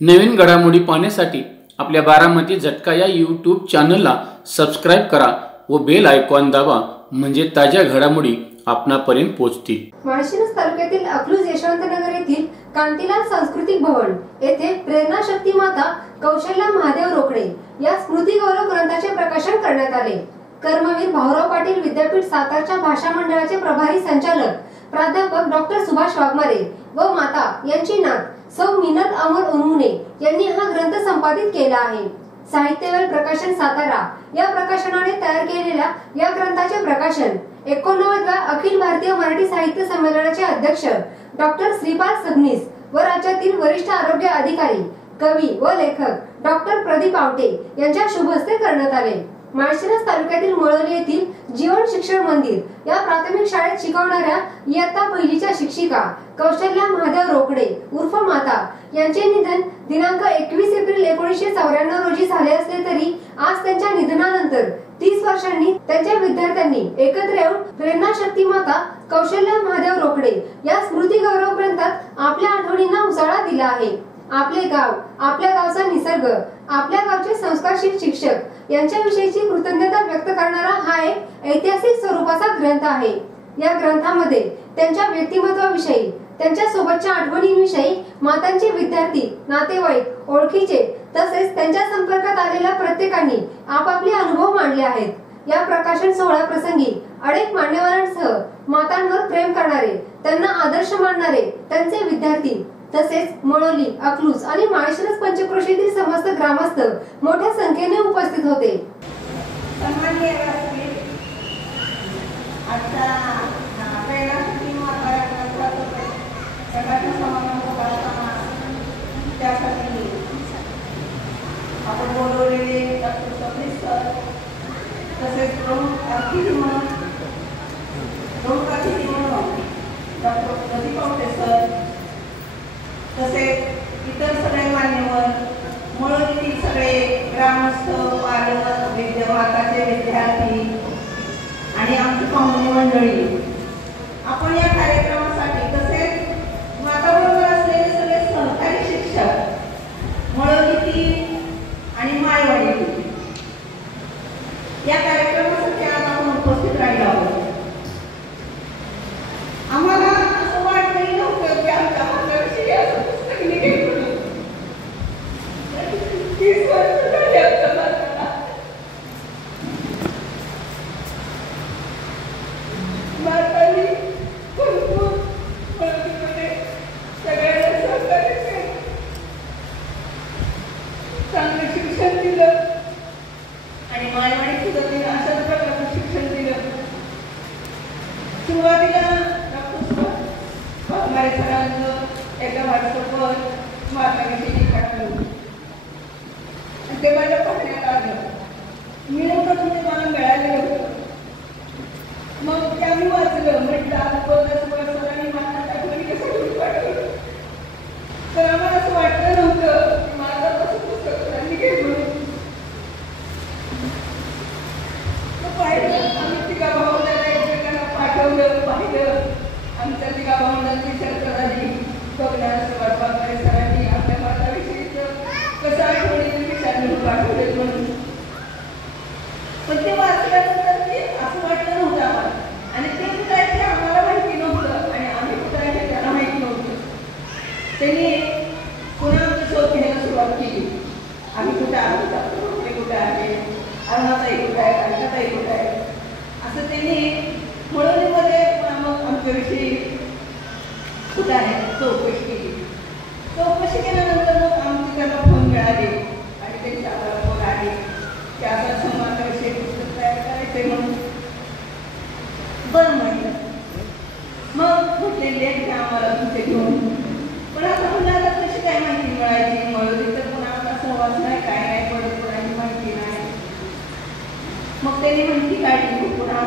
नवीन घडामोडी पाहण्यासाठी आपल्या बारामती झटका या यूट्यूब चॅनलला सबस्क्राईब करा व बेल आयकॉन दाबा, म्हणजे ताज्या घडामोडी आपणापर्यंत पोहोचतील। माळशिरस तालुक्यातील अकलूज यशवंतनगर येथील कांतीलाल सांस्कृतिक भवन येथे प्रेरणा शक्ती माता कौशल्या महादेव रोकडे या स्मृती गौरव ग्रंथाचे प्रकाशन करण्यात आले। कर्मवीर भाऊराव पाटील विद्यापीठ सातारच्या भाषा मंडळाचे प्रभारी संचालक प्राध्यापक डॉक्टर सुभाष वाघमारे व माता यांची नात सौ मिनत अमर उन्मुने यांनी हा ग्रंथ संपादित केला आहे। साहित्यवेल प्रकाशन सातारा या प्रकाशनाने तयार केलेल्या या ग्रंथाचे प्रकाशन 89व्या अखिल भारतीय मराठी साहित्य संमेलनाचे अध्यक्ष डॉक्टर श्रीपाल सबनीस व राज्यातील वरिष्ठ आरोग्य अधिकारी, कवी व लेखक डॉक्टर प्रदीप आवटे यांच्या शुभ हस्ते करण्यात आले। माळशिरस तालुक्यातील मोळोली येथील जीवन शिक्षण मंदिर या प्राथमिक शाळेत शिकवणाऱ्या इयत्ता पहिलीच्या शिक्षिका कौशल्या महादेव रोकडे उर्फ माता यांचे निधन दिनांक 21 एप्रिल 1994 रोजी झाले असले तरी आज त्यांच्या निधनानंतर 30 वर्षांनी त्यांच्या विद्यार्थ्यांनी एकत्र येऊन प्रेरणा शक्ती माता कौशल्या महादेव रोकडे या स्मृती गौरव ग्रंथात आपल्या आठवणींना उजाळा दिला आहे। आपले गाव, आपल्या गावचा निसर्ग, आपल्या गावचे संस्कारशील शिक्षक यांच्याविषयीची कृतज्ञता व्यक्त करणारा हा एक ऐतिहासिक स्वरूपाचा ग्रंथ आहे। या ग्रंथामध्ये त्यांच्या व्यक्तिमत्वाविषयी, त्यांच्या सोबतच्या आठवणींविषयी, मातांचे विद्यार्थी, नातेवाईक, ओळखीचे तसेच त्यांच्या संपर्कात आलेल्या प्रत्येकाने आपापले अनुभव मांडले आहेत। या प्रकाशन सोहळा प्रसंगी अनेक मान्यवरांसह मातांवर प्रेम करणारे, त्यांना आदर्श मानणारे त्यांचे विद्यार्थी तसेच मोळोली, अकलूज आणि माळशिरस पंचक्रोशीतील समस्त ग्रामस्थ मोठ्या संख्येने उपस्थित होते। आपण बोलवलेले डॉक्टर सबनीस सर तसेच प्रमुख अतिथी म्हणून डॉक्टर प्रदीप आवटे सर तसेच इतर सगळे मान्यवर, मोळोलीतील सगळे ग्रामस्थ, पालक, विद्यार्थी, विद्यार्थी आणि आमची पाहुणे मंडळी, आपण या कार्यक्रमासाठी तसेच माताबरोबर असलेले सगळे सहकारी शिक्षक मोळोलीतील आणि मायवाडीतील या कार्यक्रमासाठी आज आपण उपस्थित राहिलो आहोत। आम्हाला असं वाटलं नव्हतं की आमच्या माताविषयी असं पुस्तक निघेल म्हणून। 30 वर्ष झाली आमच्या माताला। मातांनी भरपूर मदतीमध्ये सगळ्यांना सहकार्य केलं, चांगलं शिक्षण दिलं आणि मायवाडी सुद्धा तिने अशाच प्रकारचं शिक्षण दिलं। सुरुवातीला वाघमारे सरांचं एका व्हॉट्सअपवर माताविषयी टाकलं आणि ते माझ्या पाहण्यात आलं। मी नव्हतं म्हणजे मला मिळालेलं होतं। मग ते आम्ही वाचलं, म्हटलं सरांनी माता टाकलं कसं पाठवलं, तर आम्हाला असं वाटलं नव्हतं की माझं असं पुस्तक सरांनी घेतलं म्हणून। पाहिलं आम्ही तिघा भावंडांना एकमेकांना पाठवलं, पाहिलं आमच्या तिघा भावंडांची चर्चा झाली। बघण्यास वाघमारे सरांनी आपल्या माताविषयीचं कसं आठवणीने विचारलं पाठवलं म्हणून। पण ते वाचल्यानंतर ते असं वाटलं नव्हतं आम्हाला, आणि ते कुठं आहे ते आम्हाला माहिती नव्हतं आणि आम्ही कुठं आहे त्यांना माहिती नव्हतं। त्यांनी पुन्हा आमचं शोध घ्यायला सुरुवात केली। आम्ही कुठं आलो जातो, ते कुठं आहे, अरुणाताई कुठं आहे, कालिकाताई कुठं आहे, असं त्यांनी मोळोलीमध्ये मग आमच्याविषयी कुठं आहे चौकशी केली। चौकशी केल्यानंतर मग आमचे त्यांना फोन मिळाले आणि त्यांचे आम्हाला फोन आले की आता समाजाविषयी पुस्तक तयार करायचे म्हणून। बरं म्हटलं, मग कुठले लेख घ्या आम्हाला तुमचे घेऊन। पण आता मुलाला कशी काय माहिती मिळायची, मोळोली तर पुन्हा सहवास नाही, काय नाही, पडत कोणाची माहिती नाही। मग त्यांनी माहिती काढली, पुन्हा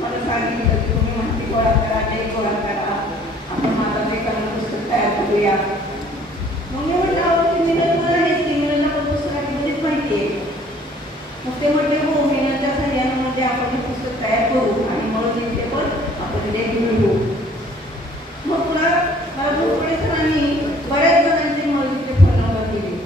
मला सांगितलं की तुम्ही माहिती गोळा करा, लेख गोळा करा, आपण माझं एखादं पुस्तक तयार करूया। मग मी म्हटलं आवडते मिनल आहे की मिनलला पण पुस्तकाची बरीच माहिती आहे। मग ते म्हटले हो, मिनलच्या सहाय्यानं म्हणजे आपण हे पुस्तक तयार करू आणि म्हणून इथे पण आपण लेख घेऊ। मग पुन्हा मला भोसले सरांनी बऱ्याच जणांची मदतीचे फोन नंबर दिले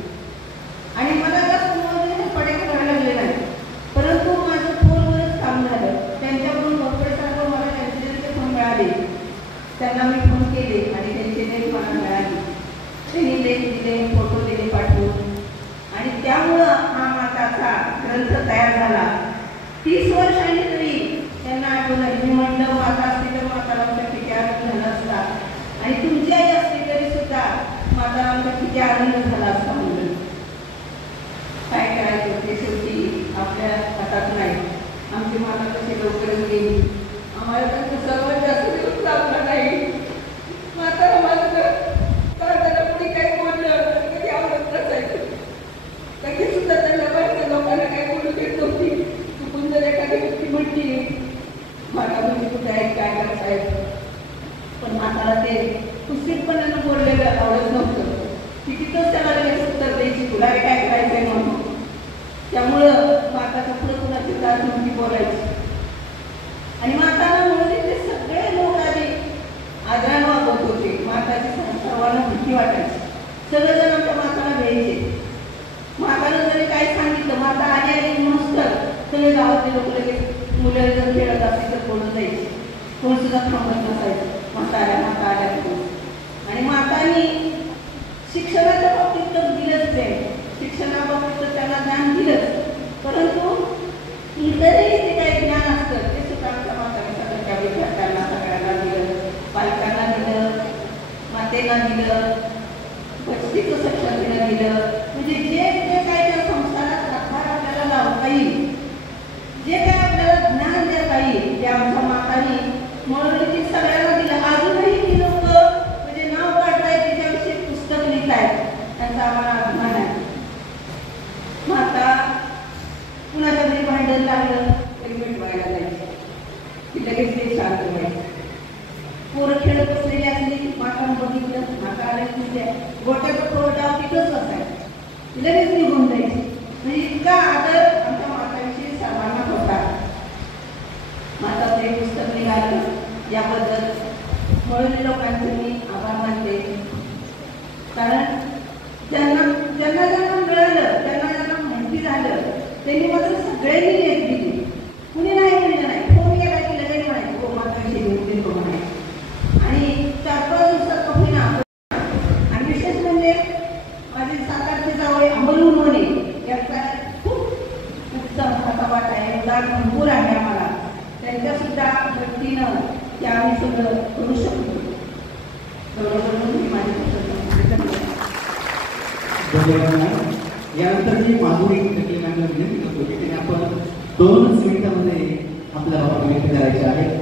आनंद नाही. मी म्हणलं माता असती तर माताला आमच्या किती आनंद झाला असता, आणि तुमची आई असली तरी सुद्धा माताला आमच्या किती आनंद झाला असता. म्हणलं काय करायचं ते शेवटी आपल्या हातात नाही. आमची माता कशी लवकरच गेली, आम्हाला त्यांचं सर्वात जास्त दिवस लागला नाही. माताला माझं तांदळा पुढे काही बोललं कधी आवडत नसायचं, कधी सुद्धा त्यांना बाहेरच्या लोकांना काही बोलू देत नव्हती. चुकून जर एखादी व्यक्ती म्हटली माता म्हणजे कुठे आहे काय करायचं, पण माताला ते कुस्तीतपणानं बोललेलं आवडत नव्हतं. ती तिथंच त्याला लगेच उत्तर द्यायची, तुला काय करायचंय म्हणून. त्यामुळं माताच्या पुढे कुणाची तास नव्हती बोलायची. आणि माताला म्हणून ते सगळे लोक आधी आदरानं वागत होते. माताची सर्वांना भीती वाटायची. सगळेजण आमच्या माताला घ्यायचे. मातानं जरी काय सांगितलं, माता आली आली मस्त सगळे गावातले लोक लगेच मुलं जर खेळत असतील तर बोलत जायचे. कोण सुद्धा थांबत नसायचं. माता आल्या करून. आणि मातांनी शिक्षणाच्या बाबतीत तर दिलंच आहे. शिक्षणाबाबतीत तर त्यांना ज्ञान दिलंच, परंतु इतरही जे काही ज्ञान असतं ते सुद्धा आमच्या माताने सगळ्या विद्यार्थ्यांना सगळ्यांना दिलं, पालकांना दिलं, मातेला दिलं, बचतीचं शिक्षण दिलं. म्हणजे जे जे काही त्या संसारात हातभार आपल्याला लावता येईल, जे काही आपल्याला ज्ञान देता येईल ते आमच्या मातांनी म्हणून ते सगळ्यांना दिलं. अजूनही ती लोक म्हणजे नाव काढतायत, त्याच्याविषयी पुस्तक लिहित आहेत, त्यांचा आम्हाला अभिमान आहे. माता कुणाच्या घरी भांडण लागलं तरी मिटवायला जायचं, की लगेच ते शांत व्हायचं. पोरं खेळत बसलेली असली, मातानं बघितलं, माता आल्या तिथे गोट्याचं थोडं डाव तिथंच बसायचं, लगेच निघून जायची. म्हणजे इतका आदर आमच्या माताविषयी सर्वांना होता. माताचं हे पुस्तक निघालं याबद्दल म्हणून लोकांचे मी आभार मानते. कारण ज्यांना मिळालं, ज्यांना माहिती झालं, त्यांनी मात्र सगळ्यांनी एक दिली. कुणी नाही म्हणलं नाही. फोन केला की लगेच म्हणायचं हो माताविषयी गोष्टी तो म्हणायचं. आणि 4-5 दिवसात होईना. आणि विशेष म्हणजे माझी सातारची जावई अंमलून होणे याचा खूप उत्तम हातावाट आहे, उदार भरपूर आहे आम्हाला. त्यांच्या सुद्धा व्यक्तीनं ते आम्ही सगळं करू शकतो. मी यानंतर मी माधुरी मॅमला विनंती करतो की त्यांनी आपण 2 मिनिटांमध्ये आपल्या भावना व्यक्त करायच्या आहेत.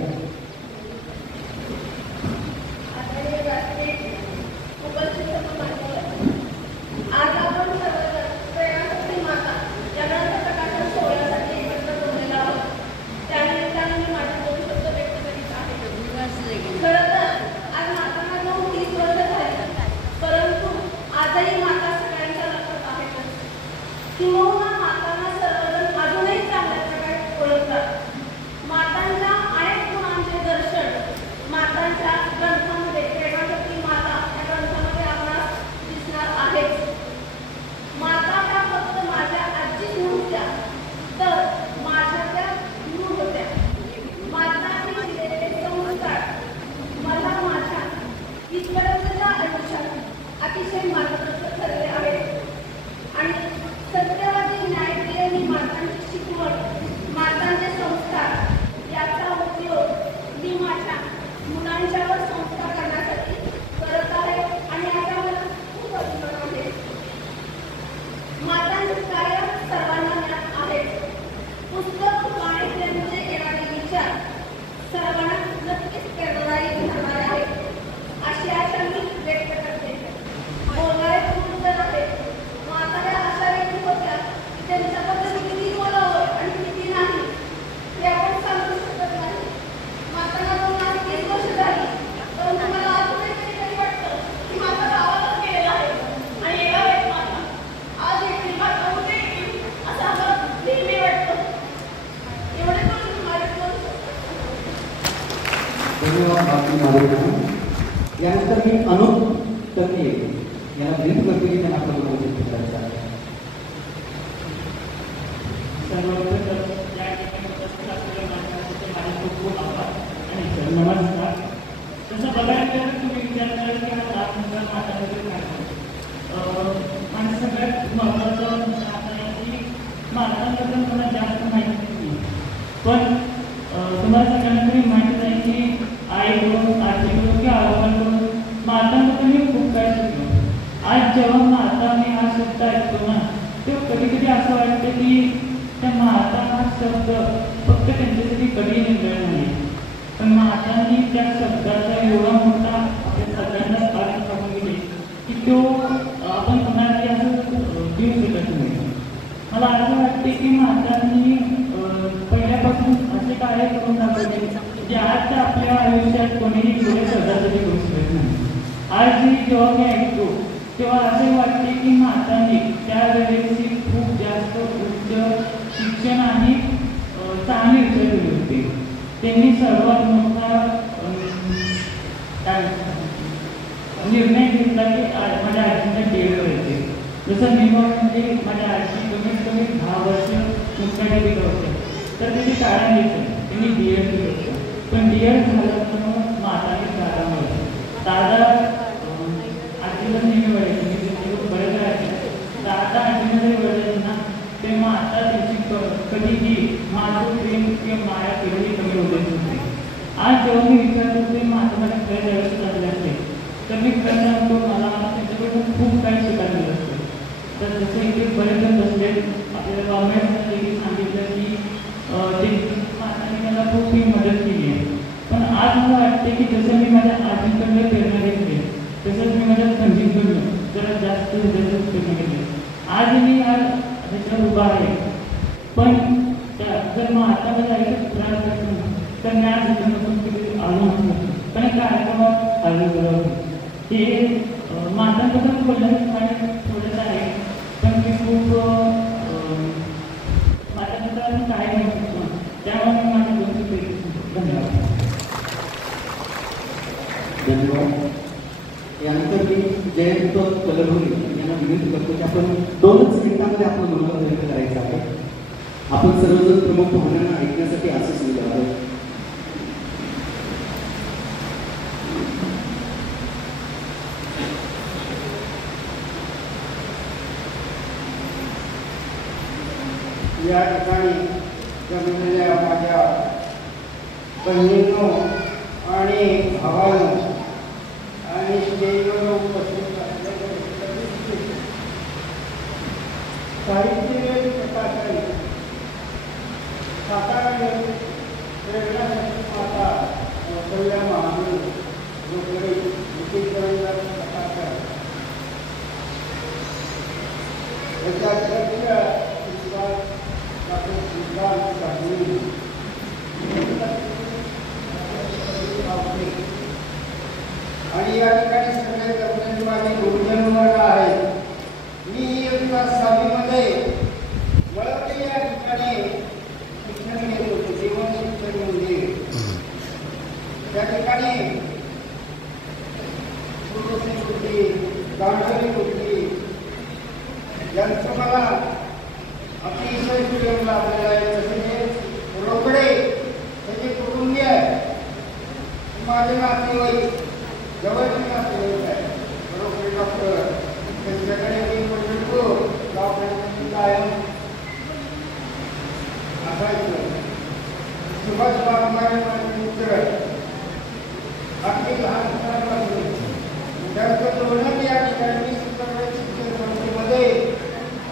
यानंतर मी अनुप टक्के यांना ब्रीफ करते की त्यांना आपण बोलू करायचं आहे. खूप आभार आणि नमस्कार. तसं बघायला गेलं तुम्ही विचार कराल की हा 10 मिनिटात माझ्याकडे काय आणि सगळ्यात महत्त्वाचं असं आहे की महाराष्ट्राबद्दल मला जास्त माहिती नाही, पण तुम्हाला सगळ्यांना सगळ्यांना माहितीच आहे की आईकडून आजीकडून की आजोबांकडून मातांबद्दल मी खूप काय शिकलो. आज जेव्हा माता मी हा शब्द ऐकतो ना तेव्हा कधी कधी असं वाटतं की त्या माता हा शब्द फक्त त्यांच्यासाठी कधी निघाला नाही, पण मातांनी त्या शब्दाचा एवढा मोठा आपल्या सगळ्यांना अर्थ सांगून गेले की तो आपण कोणालाही असं देऊ शकत नाही. मला असं वाटते की मातांनी पहिल्यापासून असे कार्य करून दाखवले जे आज आपल्या आयुष्यात कोणीही एवढे शब्दासाठी करू शकत नाही. आज जेव्हा मी ऐकतो तेव्हा असे वाटते की मातांनी त्यावेळेची खूप जास्त उच्च शिक्षण आणि चांगले विचार केले होते. त्यांनी सर्वात मोठा निर्णय घेतला की माझ्या आजीला DED करायचे. जसं मी म्हणजे माझ्या आजी कमीत कमी 10 वर्ष मुख्याध्यापिका होते, तर त्याचे कारण घेतलं त्यांनी DED केलं होतं. पण DED झालं तर मग माताने दादा मिळालं. दादा आजीला नेहमी वळायचे, मी त्यांच्याकडून बरेच राहायचे. दादा आजीमध्ये वळायचे ना तेव्हा आता त्याची कधीही माझं प्रेम किंवा माया कधीही कमी होत नव्हते. आज जेव्हा मी विचार करतो माझं माझ्या खरं आयुष्य चालले असते तर मी खरं सांगतो मला त्यांच्याकडून खूप काही शिकायला मिळत असतं. तर जसं इथे बरेच जण बसले आपल्याला गव्हर्नमेंटने सांगितलं की माताने मला खूप ही मदत केली आहे. पण आज मला वाटते की जसं मी माझ्या आजीकडे प्रेरणा घेतली तसंच मी माझ्या संजीकडून जरा जास्त प्रेरणा घेतली. आज मी त्याच्यावर उभा आहे, पण जर माता माझ्या आईचं त्रास करतो तर मी आज त्याच्यापासून किती आलो नसतो. पण एक कार्यक्रमात आलो गेलो हे मातांबद्दल बोलण्याचं माझ्या थोडंसं आहे, पण मी खूप माझ्याबद्दल काय म्हणू शकतो त्यामुळे मी माझ्या 2 शब्द धन्यवाद. धन्यवाद. यानंतर मी जयंत कलभुरी यांना विनंती करतो की आपण 2च मिनिटांमध्ये आपलं मनोगत व्यक्त करायचं आहे. आपण सर्वजण प्रमुख पाहुण्यांना ऐकण्यासाठी असे सुरू आहोत. या ठिकाणी जमलेल्या माझ्या बहिणींनो आणि भावांनो आणि स्टेजवर उपस्थित साहित्य प्रकाशन सातारा प्रेरणाशक्ती माता कौशल्या महादेव रोकडे विशेषकर प्रकाशन याच्या अध्यक्ष डॉक्टर श्रीकांत कांबळे आणि या ठिकाणी सगळे कर्मचारी माझे गुरुजन वर्ग आहे. मी इयत्ता 6वीमध्ये वळवली या ठिकाणी शिक्षण घेत होतो, जीवन शिक्षण म्हणजे त्या ठिकाणी पूर्वस्मृती गांधरी होती यांचं मला अतिशय प्रेम लाभलेलं आहे. तसे रोकडे त्याचे कुटुंबीय माझे नातेवाईक जवळचे नातेवाईक आहे. रोकडे डॉक्टर त्यांच्याकडे मी पडतो डॉक्टरांची कायम असायचं. सुभाष बाबुमारे माझे मित्र अगदी लहानपणापासून त्यांचं धोरण या ठिकाणी शिक्षण संस्थेमध्ये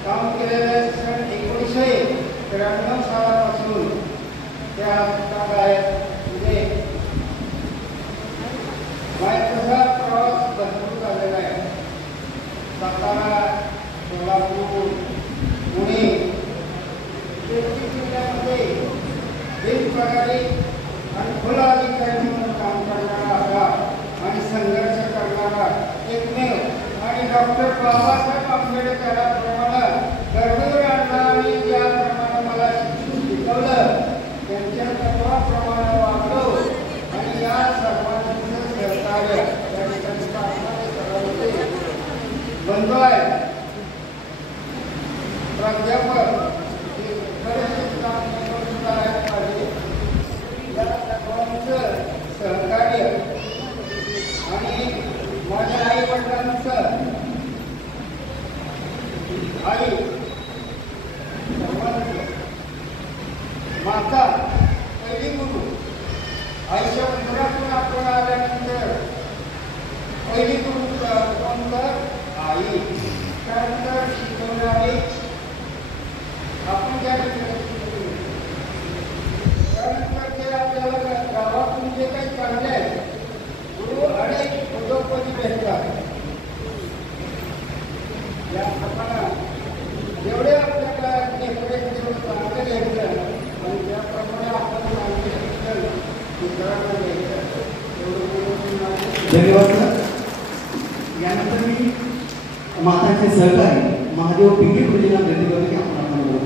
काम केलेलं आहे. सन 1993 सालापासून त्या म्हणजे माझा प्रवास भरपूर झालेला आहे. सातारा, सोलापूर, पुणे जिल्ह्यामध्ये एक प्रकारे अनुभव अधिकारी म्हणून काम करणारा असा आणि संघर्ष करणारा एकमेव आणि डॉक्टर बाबासाहेब आंबेडकरांप्रमाणे घरघर आणला आणि ज्याप्रमाणे मला शिक्षण शिकवलं त्यांच्या तत्वाप्रमाणे वागलो आणि या सर्वांचं सहकार्य या ठिकाणी बंधू आहे. प्राध्यापक या सर्वांचं सहकार्य आणि माझ्या आई वडिलांचं आई सर्वांचं माता पहिली गुरु आईच्या उदरातून आपण आल्यानंतर पहिली गुरु कोणतं? आई. त्यानंतर शिकवणारे आपण ज्या त्यानंतर ते आपल्याला गावातून जे काही चांगले गुरु अनेक उद्योगपती भेटतात. या प्रमाणे जेवढे आपल्याला लेकरे तेवढं चांगले घ्यायचं आणि त्याप्रमाणे आपण चांगले शिक्षण इतरांना घ्यायचं. धन्यवाद सर. यानंतर मी माताचे सहकारी महादेव पिंगे गुरुजींना विनंती करतो की आपण मला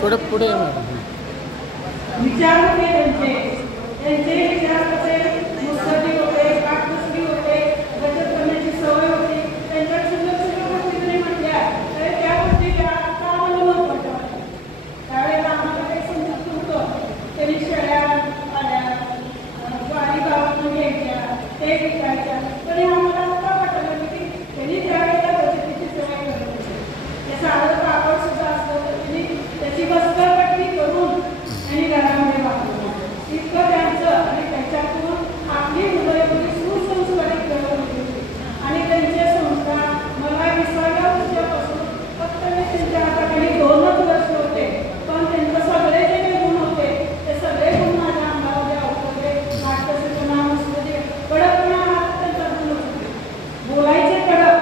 थोडं पुढे विचार होते त्यांचे विचार कसे मुस्तकी होते, काटकुसकी होते, बचत करण्याची सवय होती. त्यांच्या सुंदर सुंदर गोष्टी जरी म्हटल्या तरी त्या गोष्टी आता आम्हाला महत्त्वाच्या वाटतात. त्यावेळेला आम्हाला काही समजत नव्हतं. त्यांनी शेळ्या आल्या, ज्वारी गावातून घ्यायच्या, ते विकायच्या, तरी आम्हाला आता वाटायला की त्यांनी त्यावेळेला बचतीची सवय करत होते. ते साधं कापड सुद्धा असतं तर त्यांनी त्याची वस्त्रपट्टी करून त्यांनी घरामध्ये वापरलं. इतकं त्यांचं आणि त्याच्यातून आपली मुलं एवढी सुसंस्कारित करत होती. आणि त्यांचे संस्कार मला 20व्या वर्षापासून फक्त मी त्यांच्या हाताखाली 2च वर्ष होते, पण त्यांचं सगळे जे गुण होते ते सगळे गुण माझ्या अंगामध्ये अवतरले. नाट्यसूचना, मुस्तकी, कडकपणा हा त्यांचा गुण होते. बोलायचे कडक,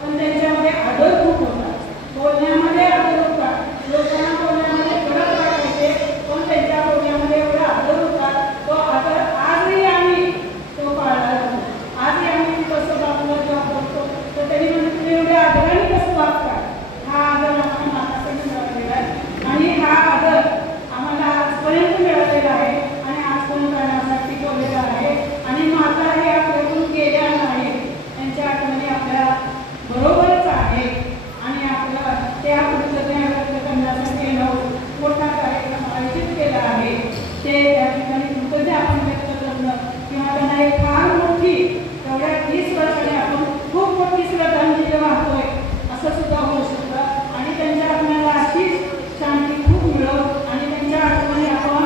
पण त्यांच्यामध्ये आदर खूप होता. बोलण्यामध्ये आदर होता, लोकांना बोलण्यामध्ये कडक वाटायचे, पण त्यांच्या बोलण्यामध्ये एवढा आदर होता. तो आदर आजही आम्ही तो पाळला जातो. आजही आम्ही कसं बाबूला जेव्हा बोलतो तर त्यांनी म्हणजे तुम्ही एवढ्या आदराने कसं वागता, हा आदर आम्हाला माताकडे मिळालेला आहे. आणि हा आदर आम्हाला आजपर्यंत मिळालेला आहे आणि आजपर्यंत आम्हाला टिकवलेला आहे. आणि माता हे आपल्याकडून गेल्या नाही, त्यांच्या आठवणी आपल्या बरोबरच आहे. आणि आपलं त्या कृतज्ञता व्यक्त करण्यासाठी मोठा कार्यक्रम आयोजित केला आहे. ते त्या ठिकाणी कृतज्ञ आपण व्यक्त करणं किंवा त्यांना एक फार मोठी तेवढ्या 30 वर्षाने आपण खूप मोठी श्रद्धांजली वाहतोय असं सुद्धा होऊ शकतं. आणि त्यांच्या आपल्याला अशीच शांती खूप मिळो आणि त्यांच्या आठवणी आपण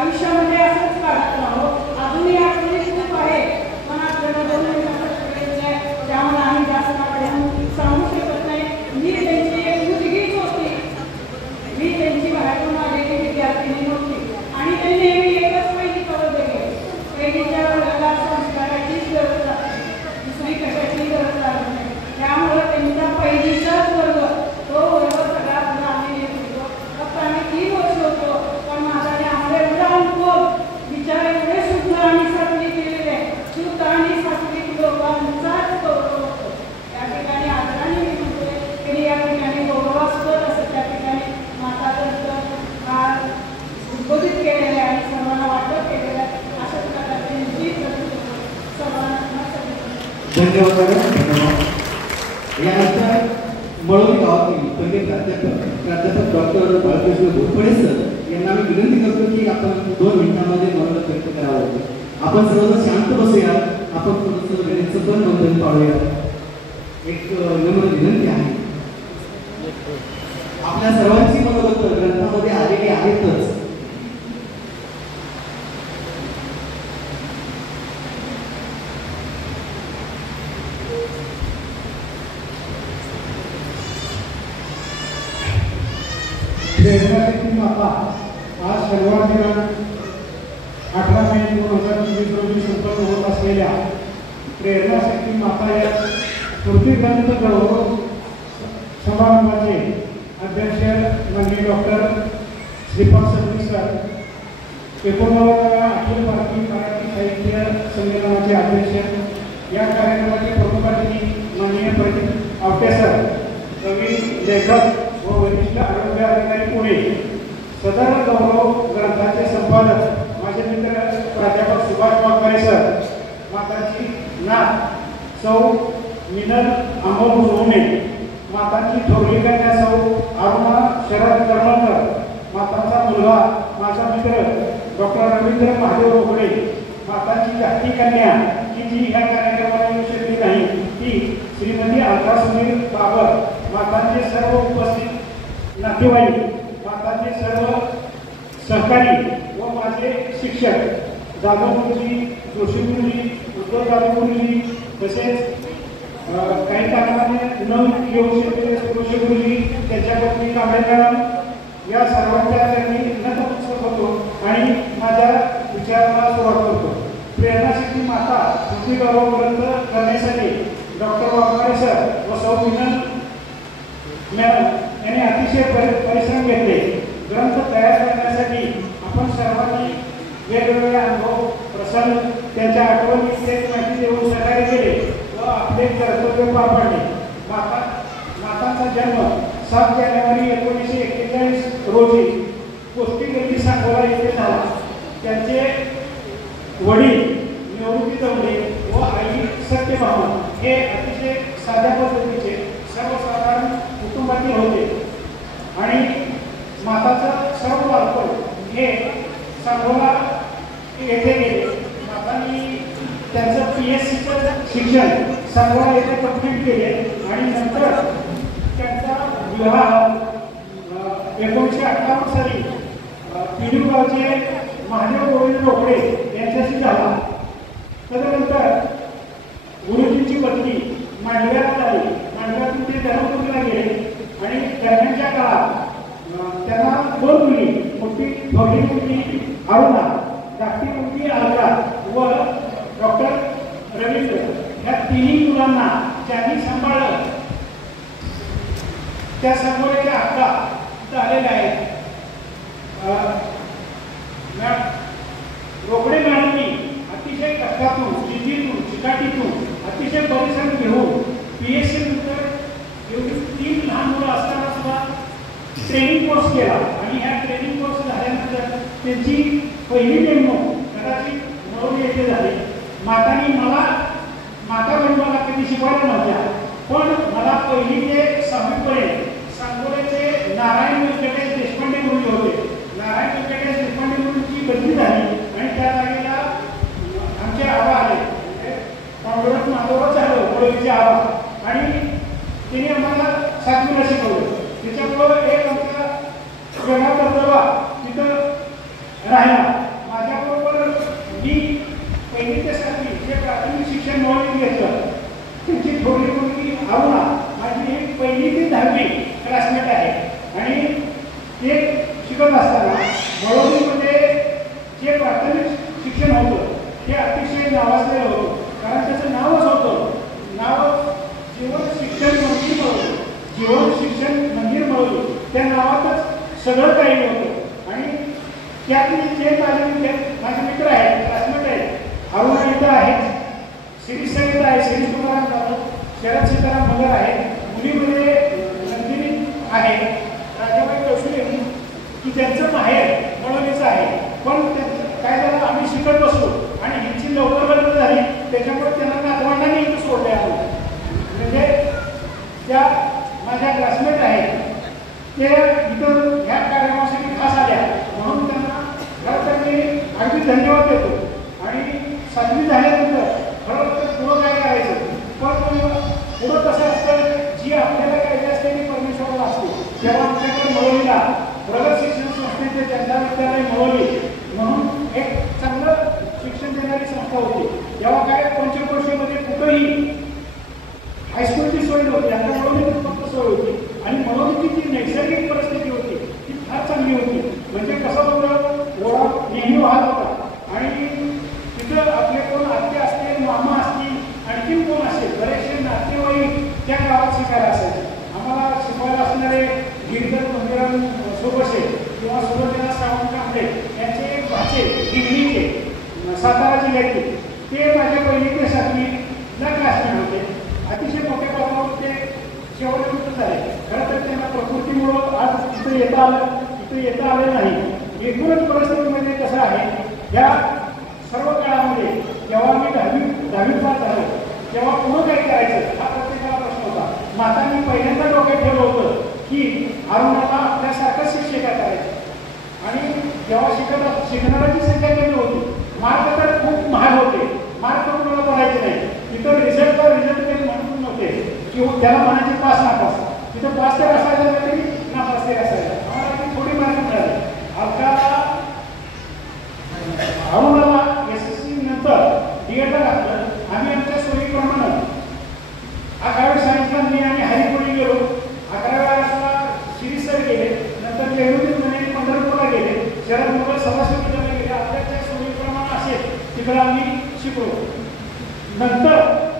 आयुष्यामध्ये असंच काढत राहो. अजूनही आठवणी खूप आहे, पण आपल्याला 2 मिनिटाचा वेळ आहे, त्यामुळे आम्ही जास्त आठवण सांगू शकत नाही. मी त्यांची एक मुलगीच होती, मी त्यांची बाहेरून आलेली विद्यार्थिनी नव्हती. आणि ते नेहमी एकच पहिली करत गेले. पहिलीच्या वर्गाला संस्काराचीच गरज लागते, दुसरी कशाची गरज लागत नाही. त्यामुळे त्यांचा पहिलीचाच वर्ग तो वर्ग सगळा पुढे आम्ही येत होतो. फक्त आम्ही 3 वर्ष होतो, पण माझ्याने आम्हाला एवढा अनुभव, विचार एवढे शुद्ध आणि सात्विक केलेले, शुद्ध आणि सात्विक लोकांचाच गौरव होतो. त्या ठिकाणी आदराने मी म्हणतोय की या ठिकाणी गौरवास्पद असं त्या ठिकाणी माता दर्शन हा उद्बोधित केलेला आहे आणि सर्वांना वाटप केलेलं आहे. अशा प्रकारचे सर्वांना धन्यवाद. यानंतर मळवली गावातील पहिले प्राध्यापक डॉक्टर बाळकृष्ण घोरपडे सर यांना मी विनंती करतो की आपण 2 मिनिटांमध्ये मनोगत व्यक्त करावं. आपण सर्वजण शांत बसूया, आपण थोडंसं वेळेचं पण बंधन पाळूया. एक नम्र विनंती आहे. आपल्या सर्वांची मनोगत ग्रंथामध्ये आलेली आहेतच. प्रेरणाशक्ती माता आज शनिवार दिनांक 18 मे 2024 रोजी संपन्न होत असलेल्या प्रेरणाशक्ती माता या स्मृतिग्रंथ गौरव समारंभाचे अध्यक्ष माननीय डॉक्टर श्रीपाद सदनी सर, 89व्या अखिल भारतीय मराठी साहित्य संमेलनाचे अध्यक्ष, या कार्यक्रमाचे प्रमुख अतिथी माननीय प्रदीप आवटे सर, नवीन लेखक व वरिष्ठ आरोग्य अधिकारी पुणे, सदर गौरव ग्रंथाचे संपादक माझे मित्र प्राध्यापक सुभाष वाघमारे सर, माताची नात सौ मिनल अमोल सोने, माताची थोरली कन्या सौ अरुणा शरद कर्मकर, माताचा मुलगा माझा मित्र डॉक्टर रवींद्र महादेव रोकडे, माताची धाकटी कन्या की जी ह्या कार्यक्रमाला येऊ शकली नाही ती श्रीमती अलका सुनील बाबर, मातांचे सर्व उपस्थित नातेवाईक, मातांचे सर्व सहकारी व माझे शिक्षक जाधव गुरुजी, जोशी गुरुजी, उद्धव जाधव गुरुजी, तसेच काही कारणाने न येऊ शकलेले जोशी गुरुजी, त्यांच्या पत्नी कांबळे मॅडम, या सर्वांच्या त्यांनी नतमस्तक होतो आणि माझ्या विचाराला सुरुवात करतो. प्रेरणाशक्ती माता स्मृती गौरव ग्रंथ करण्यासाठी डॉक्टर वाघमारे सर व सौ मिनल मॅडम यांनी अतिशय परिश्रम घेतले. ग्रंथ तयार करण्यासाठी आपण सर्वांनी वेगवेगळे अनुभव, प्रसंग, त्यांच्या आठवणी इत्यादी माहिती देऊन सहकार्य केले व आपले कर्तव्य पार पाडले. मातांचा जन्म 7 जानेवारी 1941 रोजी पोस्टिंग सांगोला येथे झाला. त्यांचे वडील निवृत्ती दवले व आई सत्यभामा हे अतिशय साध्या पद्धतीचे सर्वसाधारण कुटुंबातील होते आणि माताचं सर्व बालपण हे सांगोला येथे गेले. मातांनी त्यांचं PSCचं शिक्षण सांगोला येथे कंप्लीट केले आणि नंतर त्यांचा विवाह 1958 साली पिडूगावचे महादेव गोविंद रोकडे यांच्याशी झाला. तदनंतर गुरुजींची पत्नी मांडव्यात आली. मांडव्यातून ते धर्मपुरीला गेले आणि दरम्यानच्या काळात त्यांना 2 मुली, मोठी थोरली मुलगी अरुणा, धाकटी मुलगी अलका व डॉक्टर रवींद्र या तिन्ही मुलांना ज्यांनी सांभाळलं त्या सांगोल्याच्या हक्का इथं आलेल्या आहेत. रोकडे मॅडमनी अतिशय कष्टातून, जिद्दीतून, चिकाटीतून, अतिशय परिश्रम घेऊन PSC नंतर एवढी 3 लहान मुलं असताना सुद्धा ट्रेनिंग कोर्स केला आणि ह्या ट्रेनिंग कोर्स झाल्यानंतर त्यांची पहिली नेमणूक कदाचित मळवली येथे झाली. माता मला कधी शिकवायला नव्हत्या, पण मला पहिली ते 6वी पर्यंत सांगोल्याचे नारायण व्यंकटेश देशपांडे गुरुजी होते. नारायण व्यंकटेश देशपांडे गुरुजींची बदली झाली आणि त्या जागेला आमचे आबा आले, पांडुरंग माधवराव झालं वडोलीचे आबा आणि त्यांनी आम्हाला 7वीला शिकवलं. त्याच्यामुळं एक आमचा वेगळा दर्जा तिथं राहिला. माझ्याबरोबर मी 1ली ते 7वी जे प्राथमिक शिक्षण मळवून घेतलं. त्यांची थोडी मुलगी अरुणा माझी 1ली ते 10वी क्लासमेट आहे आणि ते शिकत असताना मळवणीमध्ये जे प्राथमिक शिक्षण होतं ते अतिशय नावाजलेलं होतं. कारण त्याचं नावच होतं, नाव जीवन शिक्षण मंदिर मळवली. जीवन शिक्षण मंदिर मळवली त्या नावातच सगळं काही होतं. आणि त्यातली जे माझे मित्र आहेत, क्लासमेट आहेत, अरुणा इथं आहेत, शिरीष सर इथं आहे, शिरीष तुकाराम जाधव, शरद सीताराम मगर आहे, मुलीमध्ये नंदिनी आहे, राजाबाई कौशले की त्यांचं माहेर मळवलीचं आहे. पण काय झालं, आम्ही शिकत बसलो आणि ह्यांची लवकर लग्न झाली त्याच्यामुळे त्यांना नातवंडांनी इथं सोडले आम्हाला. म्हणजे त्या माझ्या क्लासमेट आहेत ते इथं ह्या कार्यक्रमासाठी खास आल्या म्हणून त्यांना खरं तर मी अगदी धन्यवाद देतो. आणि 7वी झाल्यानंतर खरं तर पुढं काय करायचं, पण पुढं कसं असतं, जी आपल्याला करायची असते ती परमेश्वराला असते. जेव्हा आमच्याकडे मळवलीला प्रगत शिक्षण संस्थेचे जनता विद्यालय मळवली म्हणून एक चांगलं शिक्षण देणारी संस्था होती. जेव्हा काय पंचक्रोशीमध्ये कुठंही हायस्कूलची सोय नव्हती, आता मळवलीची फक्त सोय होती आणि मळवलीची जी नैसर्गिक परिस्थिती होती ती फार चांगली होती. म्हणजे कसं होतं, ओढा नेहमी वाहत होता आणि तिथं आपले कोण आत्या असतील, मामा असतील, आणखी कोण असेल, बरेचसे नातेवाईक त्या गावात शिकायला असायचे. आम्हाला शिकवायला असणारे गिरीधर मंदिराम सोबसे किंवा सुभद्रा सावंत कांबळे यांचे भाचे दिल्लीचे, सातारा जिल्ह्याचे, ते माझ्या 1ली ते 7वीला क्लासमेट होते. अतिशय मोठे पदावर ते शेवटपर्यंत झाले. खरं तर त्यांना प्रकृतीमुळं आज इथं येता आलं नाही. एकूणच परिस्थितीमध्ये कसं आहे, या सर्व काळामध्ये जेव्हा मी 10वी पास झालो तेव्हा पुढं काय करायचं हा प्रत्येकाला प्रश्न होता. मातांनी पहिल्यांदा डोक्यात ठेवलं होतं की अरुणाला आपल्यासारखंच शिक्षिका करायचं. आणि जेव्हा शिकणाऱ्यांची संख्या कमी होती, मार्क तर खूप महाग होते, मार्क कोणाला करायचे नाही. तिथं रिझल्ट काही म्हणून नव्हते किंवा त्याला म्हणायचे पास नापास. तिथं पास तर असायला तरी नापास तरी असायला. आम्हाला थोडी मार्क मिळाली. अरुणाला SSC नंतर D.Edला घातलं. आम्ही आमच्या सोयीप्रमाणे 11वी सायन्सला मी आणि हरिपुरी गेलो. 11व्या क्लासला शिरीष सर गेले, नंतर जयवंत म्हणे पंढरपूरला गेले, शरद मुलं सभासद गेले. आपल्याच्या सोयीप्रमाणे असेल तिकडं आम्ही शिकलो. नंतर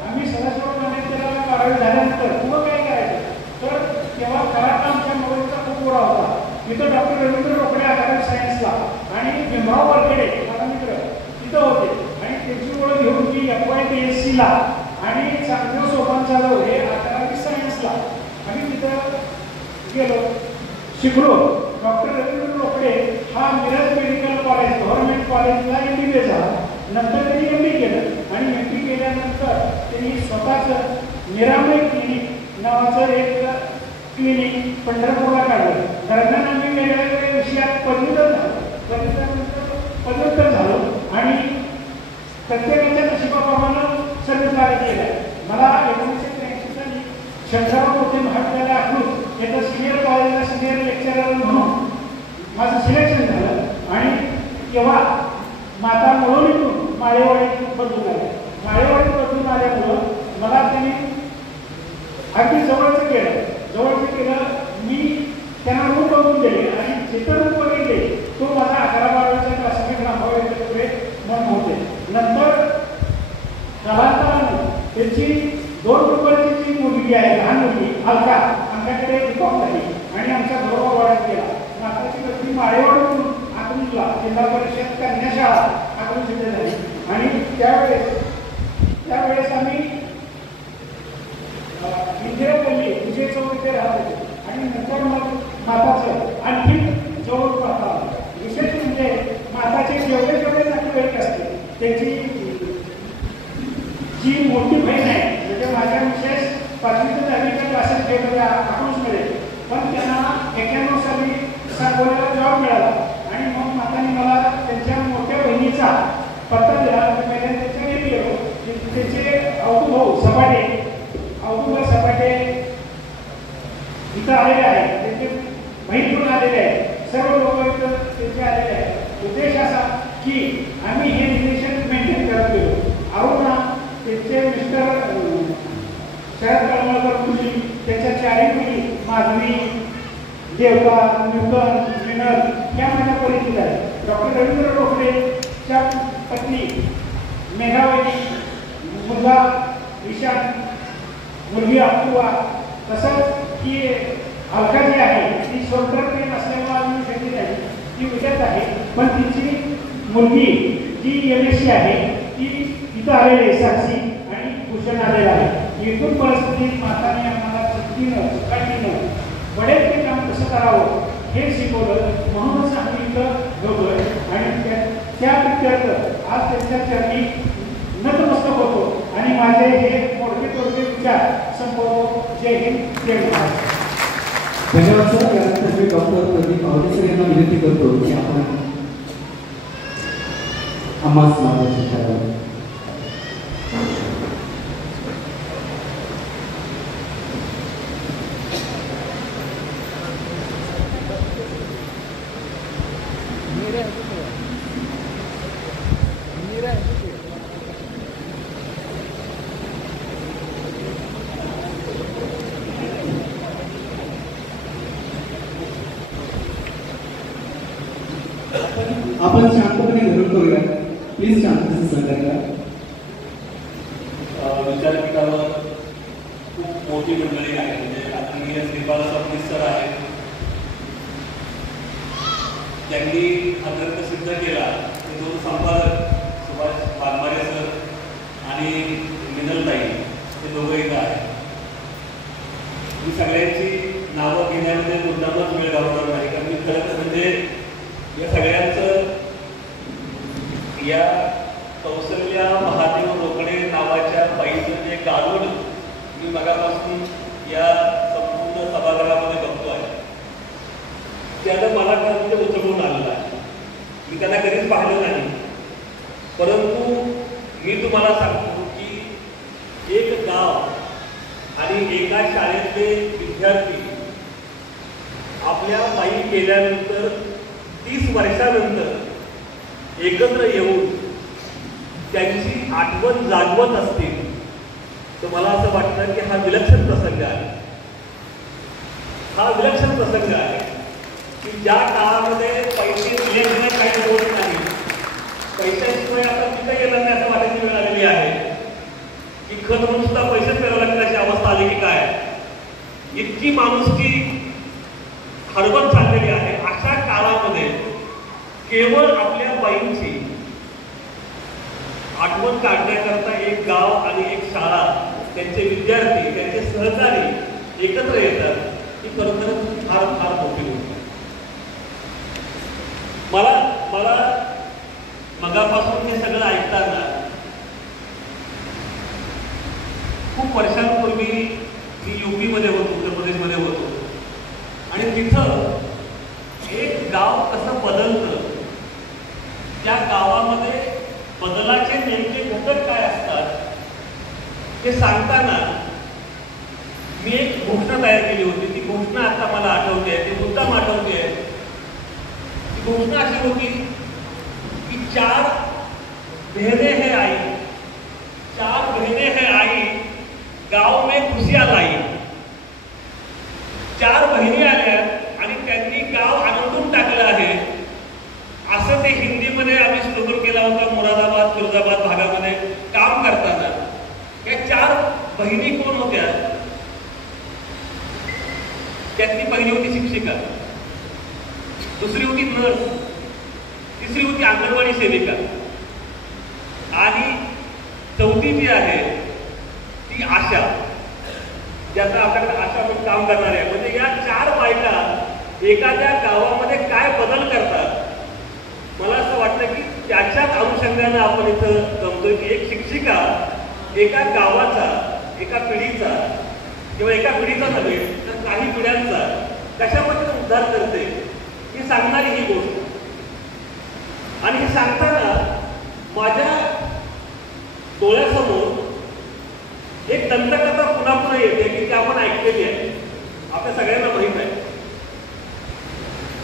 आम्ही सदाशिवराव त्याला 12वी झाल्यानंतर पुढं काय करायचं, तर तेव्हा काळात आमच्या मोबाईलचा खूप गोळा होता. तिथं डॉक्टर रवींद्र रोकडे 11वी सायन्सला आणि भीमराव वरखेडे माझा मित्र तिथं होते आणि त्यांची ओळख घेऊन मी FYPSCला आणि चांगदेव सोपान जाधव हे 11वी सायन्सला आम्ही तिथं गेलो, शिकलो. डॉक्टर रवींद्र रोकडे हा मिरज मेडिकल कॉलेज गव्हर्नमेंट कॉलेजला MBBS झाला. नंतर त्यांनी MD केलं आणि MD केल्यानंतर त्यांनी स्वतःचं निरामय क्लिनिक नावाचं एक क्लिनिक पंढरपूरला काढलं. दरम्यान आम्ही वेगवेगळ्या विषयात पदव्युत्तर झालो आणि प्रत्येकाच्या नशिबाप्रमाणे सर्व कार्य केलं. मला 1983 साली शंकरराव मोठे महाविद्यालय अकलूज येथे सिनियर कॉलेजला सिनियर लेक्चरर म्हणून माझं सिलेक्शन झालं आणि तेव्हा माता मुळवणीतून माळेवाडीत बदलून आले. माळेवाडीत बदलून आल्यामुळं मला त्यांनी अगदी जवळचं केलं. मी त्यांना रूप बघून दिले आणि जिथं रूप बघितले तो माझा 11-12च्या क्लासमेट रामभाऊ मन होते. नंतर कालांतरानं त्याची 2 रुपयाची जी मुलगी आहे, लहान मुलगी अलका, आमच्याकडे रिकॉर्ड झाली आणि आमचा घरोबा वाढत गेला. माताची व्यक्ती माळेवाडीतून अकलूजला जिल्हा परिषद कन्याशाळा अकलूज इथे झाली आणि त्यावेळेस आम्ही इंदिरापल्ली विजय चौक इथे राहत होतो आणि नंतर मग माताचं आणखी जवळ पाहता. विशेष म्हणजे माताचे जेवढे नातेवाईक असते त्याची जी मोठी बहीण आहे, म्हणजे माझ्या विशेष 5वी ते 10वीच्या क्लासेस घेत होत्या अकलूजमध्ये, पण त्यांना 91 साली सांगोल्याला जॉब मिळाला आणि मग माताने मला त्यांच्या मोठ्या बहिणीचा पत्ता दिला. पहिल्यांदा त्याच्या घरी गेलो. त्याचे अवधूभाऊ सपाटे इथं आलेले आहेत, त्यांचे बहीण पण आलेले आहेत, सर्व लोक इथं त्यांचे आलेले आहेत. उद्देश असा की आम्ही हे रिलेशन मेंटेन करत गेलो. अरुणा त्यांचे मिस्टर शरद कळमळकर मुली, त्याच्या 4 मुली माधवी, देवता, नूतन, विनल या माझ्या परिचित आहेत. डॉक्टर रवींद्र रोकडेच्या पत्नी मेघावती, मुलगा विशाल, मुलगी अपूर्वा, तसंच की अलका जी आहे ती शोल्डर पेन असल्यामुळे अजून शकली नाही, ती विजत आहे. पण तिची मुलगी जी MSc आहे ती इथं आलेली आहे, साक्षी आणि भूषण आलेला आहे. इथून परिस्थितीत माताने आम्हाला चुकीनं बरेच ते काम कसं करावं हे शिकवलं. म्हणूनच आम्ही इथं ठेवलोय आणि त्या प्रित्यर्थ आज त्यांच्या चरणी नतमस्तक होतो आणि माझे हे मोठे विचार संपवतो. जय हिंद, जय महाराष्ट्र. धन्यवाद सर. यानंतर मी डॉक्टर प्रदीप आवडे सर यांना विनंती करतो की आपण आम्हास मार्गदर्शन करावं. आपण शांतपणे ग्रहण करूया. प्लीज शांततेने सहकार्य करा. विद्यापीठावर खूप मोठी मंडळी आहे, म्हणजे आदरणीय श्रीपाल सबनीस सर आहेत. त्यांनी हा ग्रंथ सिद्ध केला. ते 2 संपादक सुभाष वाघमारे सर आणि मिनलताई हे दोघं इथं आहेत. मी सगळ्यांची नावं घेण्यामध्ये मुद्दामच वेळ घालवणार नाही, कारण मी खरंच म्हणजे या सगळ्यांचं या कौशल्या महादेव रोकडे नावाच्या बाईचं जे गारुड मी मगापासून या संपूर्ण सभागृहामध्ये बघतो आहे, त्यानं मला म्हणजे उचलून आलेलं आहे. मी त्यांना कधीच पाहिलं नाही, परंतु मी तुम्हाला सांगतो की एक गाव आणि एका शाळेतले विद्यार्थी आपल्या पायी केल्यानंतर 30 वर्षानंतर एकत्र येऊन त्यांची आठवण जागवत असतील तर मला असं वाटतं की हा विलक्षण प्रसंग आहे. हा विलक्षण प्रसंग आहे की ज्या काळामध्ये पैसे दिले काही होत नाही, पैशाशिवाय आता तिथं गेलं नाही असं वाटायची वेळ आलेली आहे की खत म्हणून सुद्धा पैसेच करावं लागतील अशी अवस्था आली की काय. इतकी माणुसकी हरवत चाललेली आहे. अशा काळामध्ये केवळ आपल्या बाईंची आठवण काढण्याकरता एक गाव आणि एक शाळा, त्यांचे विद्यार्थी, त्यांचे सहकारी एकत्र येतात ही खरोखर फार फार फार मोठी गोष्ट आहे. मला मगापासून हे सगळं ऐकताना खूप वर्षांपूर्वी मी UP-मध्ये होतो, उत्तर प्रदेशमध्ये होतो, आणि तिथं एक गाव कसं बदलतं, त्या गावामध्ये बदलाचे नेमके घटक काय असतात ते सांगताना मी एक घोषणा तयार केली होती. ती घोषणा आता मला आठवते, ती मुद्दाम आठवते. ती घोषणा अशी होती की 4 बहने हैं आई, 4 बहने हैं आई, गाव में खुशियाँ लाई. 4 बहिणी आल्या आणि त्यांनी गाव आनंदून टाकलं आहे, असं ते हिंदीमध्ये आम्ही स्लोगन केला होता मुरादाबाद फिरोजाबाद भागामध्ये काम करताना. या 4 बहिणी कोण होत्या? त्यातली पहिली होती शिक्षिका, दुसरी होती नर्स, तिसरी होती अंगणवाडी सेविका, आणि चौथी जी आहे ती आशा, ज्याचा आपल्याकडे आशा म्हणून काम करणार आहे. म्हणजे या 4 बायका एखाद्या गावामध्ये काय बदल करतात. मला असं वाटतं की त्याच्याच अनुषंगाने आपण इथं जमतोय की एक शिक्षिका एका गावाचा, एका पिढीचा, किंवा एका पिढीचा नव्हे तर काही पिढ्यांचा कशा पद्धतीने उद्धार करते ही सांगणारी ही गोष्ट. आणि हे सांगताना माझ्या डोळ्यासमोर एक दंतकथा पुन्हा पुन्हा येते की ती आपण ऐकलेली आहे, आपल्या सगळ्यांना माहीत आहे.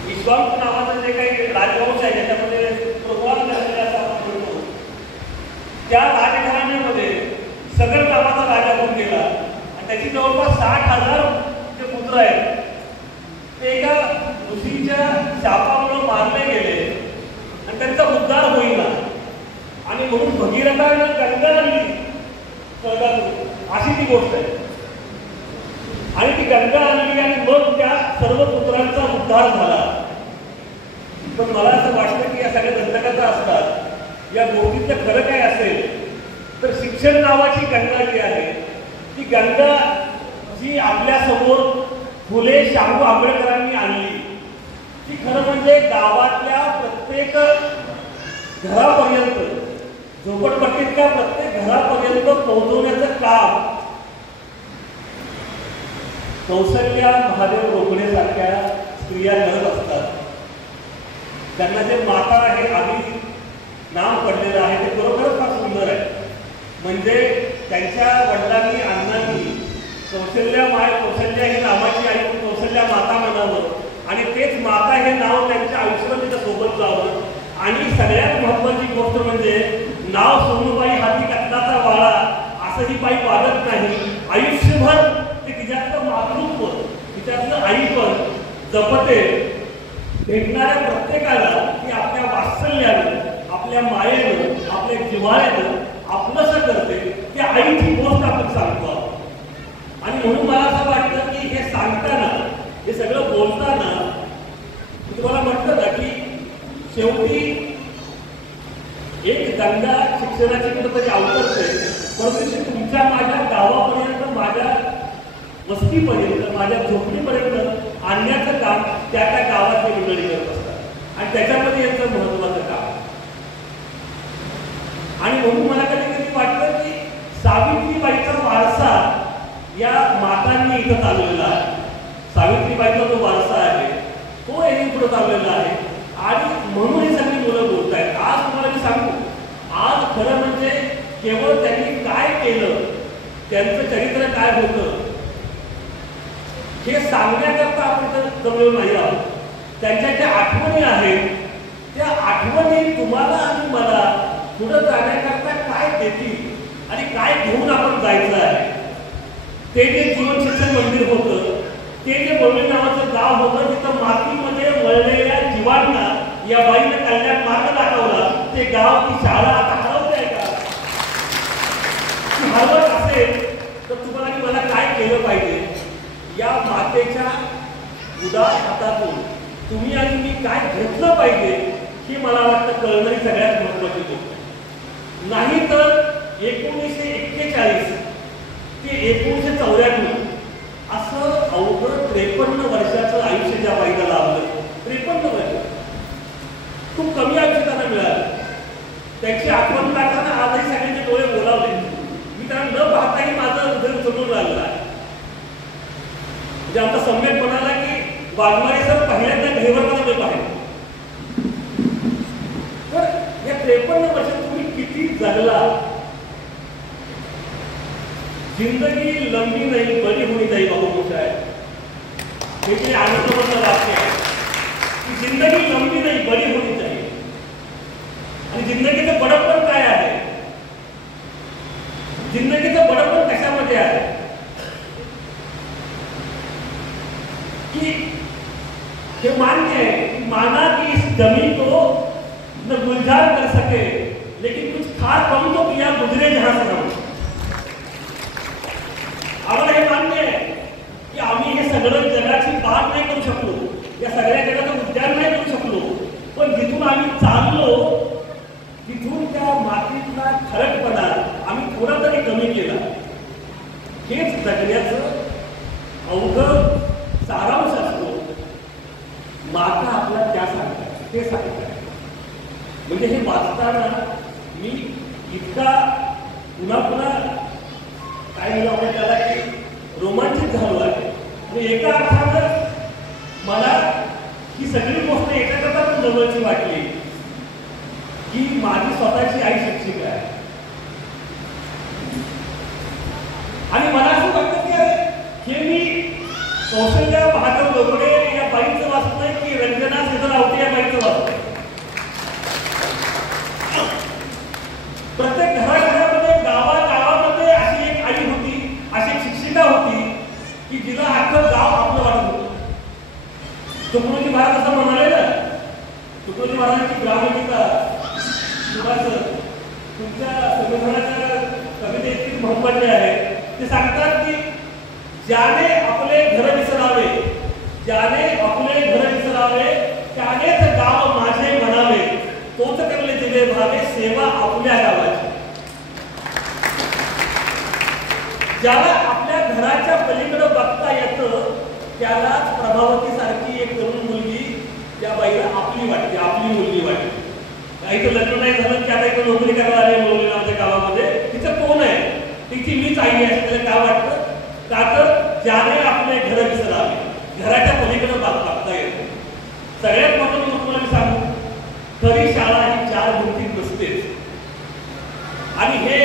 विश्वामित्र नावाचं जे काही राजवंश आहे त्याच्यामध्ये प्रोग्राम झालेला असं आपण म्हणतो, त्या राजघराण्यामध्ये सगळ नावाचा राजा होऊन गेला आणि त्याची जवळपास 60,000 जे पुत्र आहेत ते एका ऋषीच्या शापामुळे मारले गेले आणि त्यांचा उद्धार होईना. आणि म्हणून भगीरथानं गंगा आणली स्वर्गातून, अशी ती गोष्ट आहे. आणि ती गंगा आणली आणि मग त्या सर्व पुत्रांचा उद्धार झाला. पण मला असं वाटतं की या सगळ्या दंतकथा असतात, या गोष्टीचं खरं काय असेल तर शिक्षण नावाची गंगा जी आहे ती गंगा जी आपल्या समोर फुले शाहू आंबेडकरांनी आणली, ती खरं म्हणजे गावातल्या प्रत्येक घरापर्यंत, झोपडपट्टीतल्या प्रत्येक घरापर्यंत पोहोचवण्याचं काम कौशल्या महादेव रोकडे सारख्या स्त्रिया करत असतात. त्यांना जे माता हे आधी नाव पडलेलं आहे ते खरोखरच फार सुंदर आहे. म्हणजे त्यांच्या वडिलांनी अण्णांनी कौशल्या ही नावाची आई कौशल्या माता म्हणावं आणि तेच माता हे नाव त्यांच्या आयुष्यात तिच्या सोबत जावं. आणि सगळ्यात महत्वाची गोष्ट म्हणजे नाव सोनूबाई हाती कथलाचा वाळा असं ही बाई वागत नाही. आयुष्यभर ते तिच्यातलं मातृत्व, तिच्यातलं आई पण जपते. भेटणाऱ्या प्रत्येकाला ती आपल्या वात्सल्यानं, आपल्या मायेनं, आपल्या जिव्हाळ्यानं आपलंसं करते. त्या आईची गोष्ट आपण सांगतो. आणि म्हणून मला असं वाटतं की हे सांगताना, हे सगळं बोलताना मी तुम्हाला म्हटलं ना की शेवटी एक गंगा शिक्षणाची कुठंतरी अवतरते, परंतु तुमच्या माझ्या गावापर्यंत, माझ्या वस्तीपर्यंत, माझ्या झोपडीपर्यंत आणण्याचं काम त्या त्या गावातली मंडळी करत असतात. आणि त्याच्यामध्ये यांचं महत्वाचं काम. आणि म्हणून मला कधी कधी वाटतं की सावित्रीबाईचा वारसा या मातांनी इथं चालवलेला आहे. सावित्रीबाईचा जो वारसा आहे तो यांनी पुढे चालवलेला आहे. आणि म्हणून ही सगळी मुलं बोलत आहेत. आज तुम्हाला मी सांगू, आज खरं म्हणजे केवळ त्यांनी काय केलं, त्यांचं चरित्र काय होतं हे सांगण्याकरता आपण जमलो नाही आहोत. त्यांच्या ज्या आठवणी आहेत त्या आठवणी तुम्हाला आणि मला पुढे जाण्याकरता काय देतील आणि काय घेऊन आपण जायचं आहे. ते जे जीवन शिक्षण मंदिर होतं, ते जे बोलणे नावाचं गाव होतं, तिथं मातीमध्ये वळलेल्या जीवांना या बाईने कल्याण मार्ग दाखवला. ते गाव, ती शाळा आता हरवते आहे का? ती हरवत असेल तर तुम्हाला आणि मला काय केलं पाहिजे? या मातेच्या उदार हातातून तुम्ही आणि मी काय घेतलं पाहिजे ही मला वाटतं कळणारी सगळ्यात महत्वाची गोष्ट. नाही तर 1941 ते 1994 असं अवघड 53 वर्षाचं आयुष्य त्यांची आठवण काढताना आजही सगळ्यांचे डोळे बोलावले. मी त्यांना न पाहताही माझं हृदय समोर लागलं आहे. म्हणजे आमचा सम्यक म्हणाला की वाघमारे सर पहिल्यांदा घेवरताना मी पाहिलं. तर या 53 वर्षात तुम्ही किती जगला. जिंदगी लंबी नाही बरी होनी चाहिए बाबू मोठा आहे. हे जे आनंदमधलं वाक्य आहे की जिंदगी लंबी नाही बरी होनी चाहिए. आणि जिंदगीचं बडपण काय आहे. जिंदगीचं बडपण कशामध्ये आहे कि हे मान्य है कि माना कि इस जमीन को न गुलजार कर सके लेकिन कुछ खार कम तो किया गुजरे जहां से हम. आम्हाला हे मान्य आहे की आम्ही हे सगळं जगाची पार नाही करू शकलो. या सगळ्या जगाचं उद्यान नाही करू शकलो. पण जिथून आम्ही चाललो तिथून त्या मातीतला खरटपणा आम्ही थोडा तरी कमी केला. हेच जगण्याचं अवघड सारांश असतो. माता आपल्याला त्या सांगतात ते सांगतात. म्हणजे हे वाचताना मी इतका पुन्हा पुन्हा काय म्हणू आपण त्याला की रोमांचित झालो आहे. आणि एका अर्थानं मला ही सगळी गोष्ट एकाकरता पण जवळची वाटली की माझी स्वतःची आई शिक्षिका आहे. आणि मला असं वाटतं की हे मी कौशल्या महादेव लोकडे या बाईंचं वाचतोय की रंजना सिद्धरावते या बाईंचं वाचतोय. प्रत्येक घराघरामध्ये गावागावामध्ये अशी एक आई होती, अशी एक शिक्षिका होती की जिला अख्खं गाव आपलं वाटत होतं. तुकडोजी महाराज असं म्हणाले ना, तुकडोजी महाराजांची ग्रामगीता सुभाष तुमच्या संविधानाच्या कवितेत महत्वाचे आहे. ते सांगतात की ज्याने आपले घर विसरावे, ज्याने आपले घर विसरावे त्यानेच गाव माझे म्हणावे, तोच करले दिले भावे सेवा आपल्या गावाची. ज्याला आपल्या घराच्या पलीकडे बघता येतं त्यालाच प्रभावती सारखी एक तरुण मुलगी त्या बाईला आपली वाटते, आपली मुलगी वाटते. इथं लग्न नाही झालं की आता इथं नोकरी करायला आली मुलगी आमच्या गावामध्ये, तिचं कोण आहे, तिची मीच आई आहे असं त्याला काय वाटतं. का तर ज्याने आपले घर विसरावे, घराच्या पलीकडे बघता येतं. सगळ्यात महत्त्वाचं तुम्हाला सांगू, खरी शाळा ही 4 भिंतीत नसतेच. आणि हे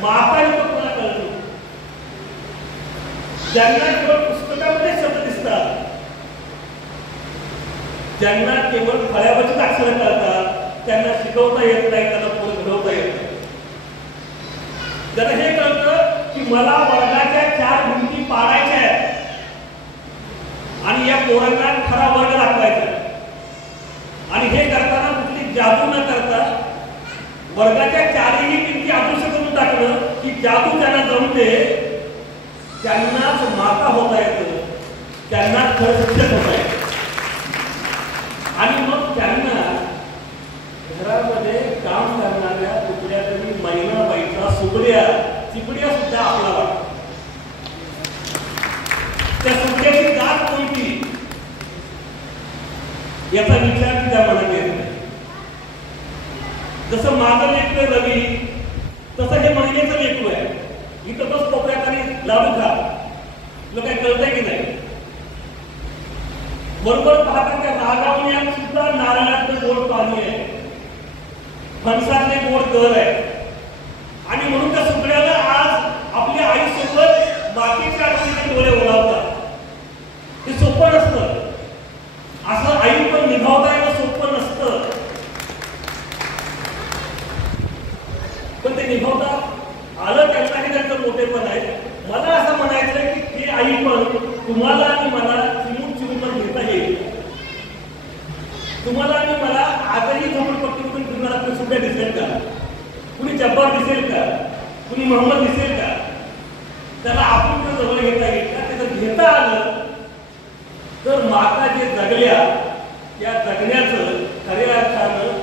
माता तुम्हाला कळतं. ज्यांना केवळ पुस्तकामध्ये शब्द दिसतात, ज्यांना केवळ फळ्यावरची अक्षरं कळतात, त्यांना शिकवता येत नाही, त्यांना पुढे घडवता येत नाही. ज्यांना हे कळतं की मला वर्गाच्या 4 भिंती पाडायच्या आहेत आणि या पोरांना खरा वर्ग दाखवायचा. आणि हे करताना कुठली जादू न करता वर्गाच्या 4ही भिंती अदृश्य करून टाकणं की जादू त्यांना जमते, त्यांनाच माता होता येतं, त्यांना खरं शिक्षक होता येतं. आणि मग त्यांना घरामध्ये काम करणाऱ्या कुठल्या तरी महिनाबाईचा सुबड्या चिपड्या सुद्धा आपला वाटतो. त्या सुबड्याची जात कोणती याचा विचार तिच्या मनात येत नाही. जसं माझं लेकरू रवी तसं हे महिन्याचं लेकरू आहे. इथं बस कोपऱ्यात आणि लाडू खा, तुला काय कळतंय की नाही. बरोबर पाहता त्या रागावण्यात सुद्धा नारळातलं गोड पाणी आहे, फणसातले गोड दर आहे. आणि म्हणून त्या सुकड्याला आज आपल्या आईसोबत बाकीच्या अडचणीने डोळे ओलावतात. हे सोपं नसतं. असं आई पण निभावता येणं सोपं नसतं. पण ते निभावता आलं त्यांनाही त्यांचं मोठेपण आहे. मला असं म्हणायचं की हे आई पण तुम्हाला आणि मला चिमूट चिमूट घेता येईल. तुम्हाला आणि मला आजही झोपडपट्टीतून फिरणारा आपल्या सुद्धा दिसेल का, कुणी जब्बार दिसेल का, कुणी मोहम्मद दिसेल का, त्याला आपण जवळ घेता येईल का. त्याचं घेता आलं तर माता जे जगल्या त्या जगण्याचं खऱ्या अर्थानं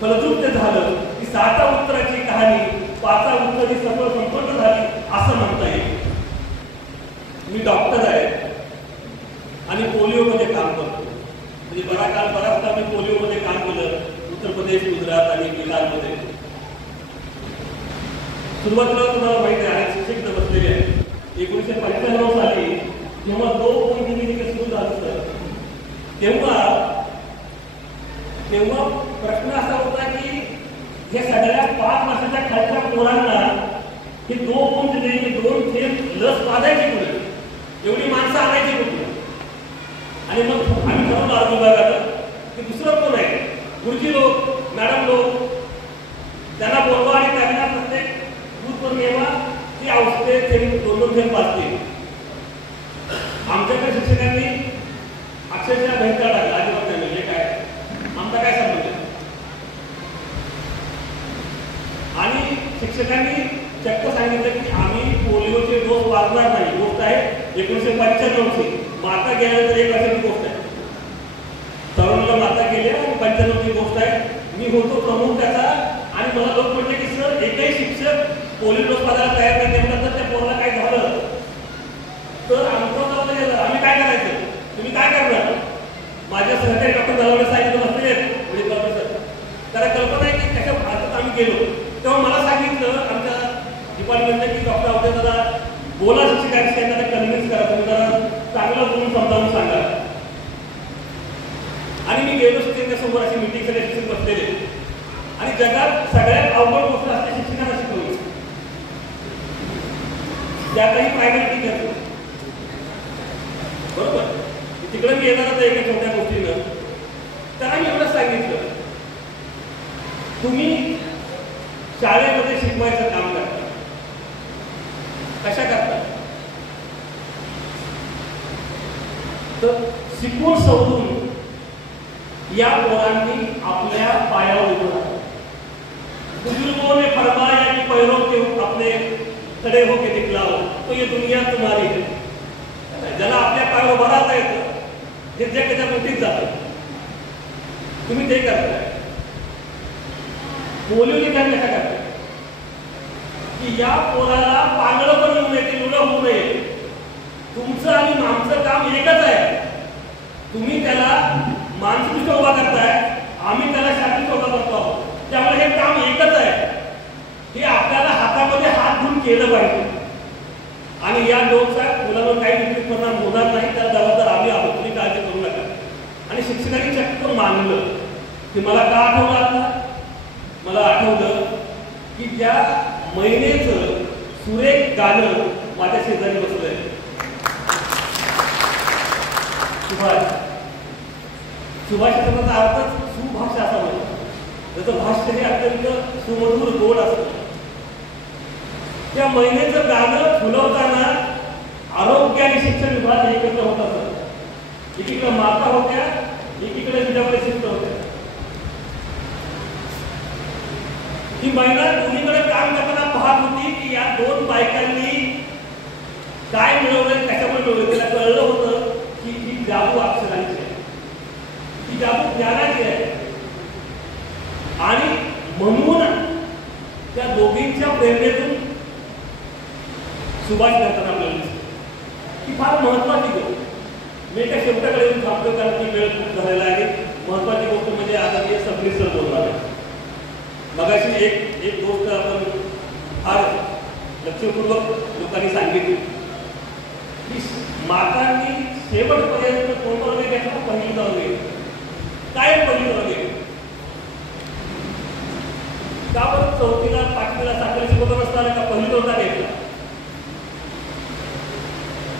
फलद्रुप्त झालं की 7 उत्तराची कहाणी 5 उत्तरी सफळ संपन्न झाली असं म्हणता येईल. मी डॉक्टर आहे आणि पोलिओमध्ये काम करतो. म्हणजे बराच काळ मी पोलिओमध्ये काम केलं. उत्तर प्रदेश, गुजरात आणि बिहारमध्ये. सुरुवातीला तुम्हाला माहिती आहे अनेक शिक्षक इथं बसलेले आहेत. 1995 साली जेव्हा 2.0 सुरू झालं होतं तेव्हा प्रश्न असा होता की हे सगळ्या 5 वर्षाच्या खालच्या पोरांना हे 2 थेंब लस पाजायची कुठे, एवढी माणसं आणायची कुठे. आणि मग आम्ही ठरवलं आरोग्य विभागानं की दुसरं कोण आहे, गुरुजी लोक, मॅडम लोक, त्यांना बोलवा आणि त्यांना प्रत्येक दूध नेवा ती औषधे थेंब 2 थेंब पाजतील. आमच्याकडे शिक्षकांनी अक्षरशः भेटला टाकला, अजिबात नाही म्हणजे काय आमचा काय संबंध. आणि शिक्षकांनी चक्क सांगितलं की आम्ही पोलिओचे डोस वाचणार नाही. गोष्ट आहे 1995ची, माता गेल्यानंतर 1 वर्षाची गोष्ट आहे. तरुणाला माता गेल्या आणि 95ची गोष्ट आहे. मी होतो प्रमुख त्याचा आणि मला लोक म्हटले की सर एकही शिक्षक पोलिओ डोस पाजायला तयार नाही. त्यामुळे त्या पोराला काय झालं तर आमचं गेलं, आम्ही काय करायचं, तुम्ही काय करणार. माझ्या सहकारी डॉक्टर नलवडे साहेब बसले म्हणजे सर, त्याला कल्पना आहे की कशा भारतात आम्ही गेलो. तेव्हा मला सांगितलं आमच्या डिपार्टमेंटने की डॉक्टर आवडे जरा बोला शिक्षकांशी, त्यांना कन्व्हिन्स करा, तुम्ही जरा चांगलं बोलून समजावून सांगा. आणि मी गेलो शिक्षकांसमोर, अशी मीटिंग सगळे शिक्षक बसलेले आणि जगात सगळ्यात अवघड गोष्ट असते शिक्षकांना शिकवली, ज्या काही प्रायव्हेट टीचर बरोबर. तिकडे मी येणार होतं एका छोट्या गोष्टीनं. त्यांना मी एवढंच सांगितलं, तुम्ही शाळेमध्ये शिकवायचं काम करता, कशा करता तर शिकवून सवरून या पोरांनी आपल्या पायावर उभं राहतं. बुजुर्गों ने फरमाया कि पैरों के अपने खड़े होके दिखलाओ तो ये दुनिया तुम्हारी है. ज्याला आपल्या पायावर उभं राहता येतं हे जग त्याच्या मोठीच जातं. तुम्ही ते करताय. पोलिओ निदान कशा करताय की या पोराला पांगळं पण येऊ नये, लुळं होऊ नये. तुमचं आणि आमचं काम एकच आहे. तुम्ही त्याला मानसिकदृष्ट्या उभा करताय, आम्ही त्याला शारीरिक उभा करतो आहोत. त्यामुळे हे काम एकच आहे. हे आपल्याला हातामध्ये हात घेऊन केलं पाहिजे. आणि या डोसचा मुलांवर काही विपरीत परिणाम होणार नाही, त्याला जबाबदार आम्ही आहोत, तुम्ही काळजी करू नका. आणि शिक्षकांनी चक्क मानलं की मला का आठवलं आता, मला आठवलं की ज्या महिनेचं सुरेख गाणं माझ्या शेजारी बसलंय, सुभाष शब्दाचा अर्थच सुभाषा असा म्हणतो. त्याचं भाष्य हे अत्यंत सुमधुर गोड असतं. त्या महिनेचं गाणं फुलवताना आरोग्य आणि शिक्षण विभाग एकत्र होत असत. एकीकडे माता होत्या, एकीकडे जिल्हा शिस्त होत्या. ही महिला दोन्हीकडे काम करताना पाहत होती की या 2 बायकांनी काय मिळवलं, कशामुळे मिळवलं. तिला कळलं होतं की ही जादू अक्षरांची आहे, ही जादू ज्ञानाची आहे. आणि म्हणून त्या दोघींच्या प्रेरणेतून सुभाष करताना आपल्याला दिसतं ही फार महत्वाची गोष्ट. मी एका शेवटाकडे येऊन थांबतो कारण की वेळ खूप झालेला आहे. महत्वाची गोष्ट म्हणजे आदरणीय सबनीस सर बोलणार आहे. मगाशी एक गोष्ट आपण फार लक्षपूर्वक लोकांनी सांगितली की मातांनी शेवटपर्यंत कोणतं घेतला, पहिली जाऊन घेतलं. काय पहिली जाऊन घेतलं का बरं 4थीला 5वीला 7वीला शिकवत असताना का पहिली जाऊन घेतला.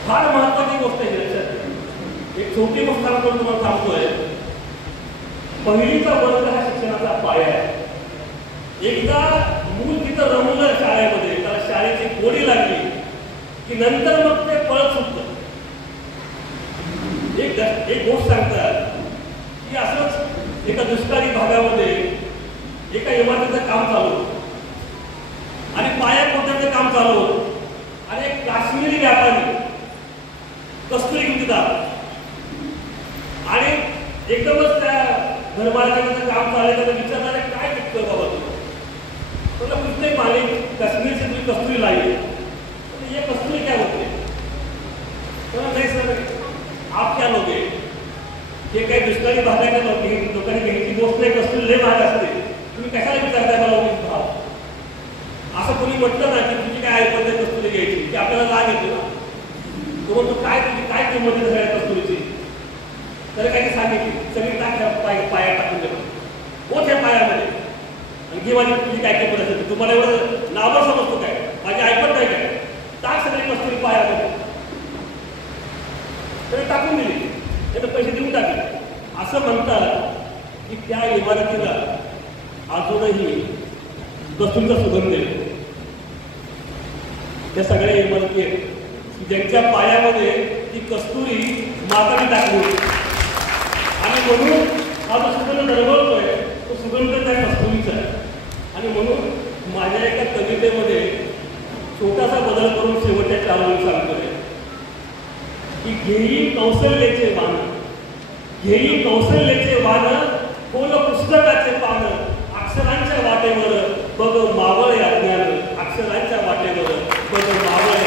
फार महत्वाची गोष्ट आहे. लक्षात एक छोटी गोष्ट आपण तुम्हाला सांगतोय. पहिलीचा वर्ग हा शिक्षणाचा पाया आहे. एकदा मूल तिथं रमलं शाळेमध्ये, त्याला शाळेची गोडी लागली की नंतर मग ते पळत सुटतं. एक गोष्ट सांगतात की असंच एका दुष्काळी भागामध्ये एका इमारतीचं काम चालू होतं आणि पाया कोणत्याचं काम चालू होतं आणि एक काश्मीरी व्यापारी कस्तुरी घेऊन तिथं आणि एकदमच त्या घरमालकाचं काम चाललं. त्याला विचारणारे काय विकतोय बाबा तू, तुला कुछ नहीं मालिक, कश्मीर से तुझी कस्तूरी लाई है. तो ये कस्तूरी क्या होती है? तो नहीं सर, आप क्या लोगे? ये काही दुष्काळी भागाच्या लोकांनी घ्यायची गोष्ट नाही. कस्तुरी लय महाग असते, तुम्ही कशाला विचारताय मला उगीच भाव? असं कोणी म्हटलं ना की तुझी काय ऐपत आहे कस्तुरी घ्यायची, की आपल्याला राग येतो ना. तो म्हणतो काय तुझी काय किंमत आहे सगळ्या कस्तुरीची? तर काही सांगितली, सगळी पाया टाकून देतो, होत ह्या पायामध्ये, आणि घे माझी तुझी काय किंमत असेल. तुम्हाला एवढं नावं समजतो काय, माझी ऐपत नाही काय, टाक सगळी कस्तुरी पायामध्ये. त्याने टाकून दिली, त्याने पैसे देऊन टाकले. असं म्हणतात की त्या इमारतीला अजूनही कस्तुरीचा सुगंध येतो. त्या सगळ्या इमारती आहेत ज्यांच्या पायामध्ये ती कस्तुरी माताने टाकली होती, आणि म्हणून हा जो सुगंध दरवळतोय तो सुगंध त्या कस्तुरीचा आहे. आणि म्हणून माझ्या एका कवितेमध्ये छोटासा बदल करून शेवटच्या 4 ओळी सांगतोय की घेई कौशल्याचे वाण, घेई कौशल्याचे वाण, खोल पुस्तकाचे पान, अक्षरांच्या वाटेवर बघ मावळे अज्ञान, अक्षरांच्या वाटेवर बघ मावळे.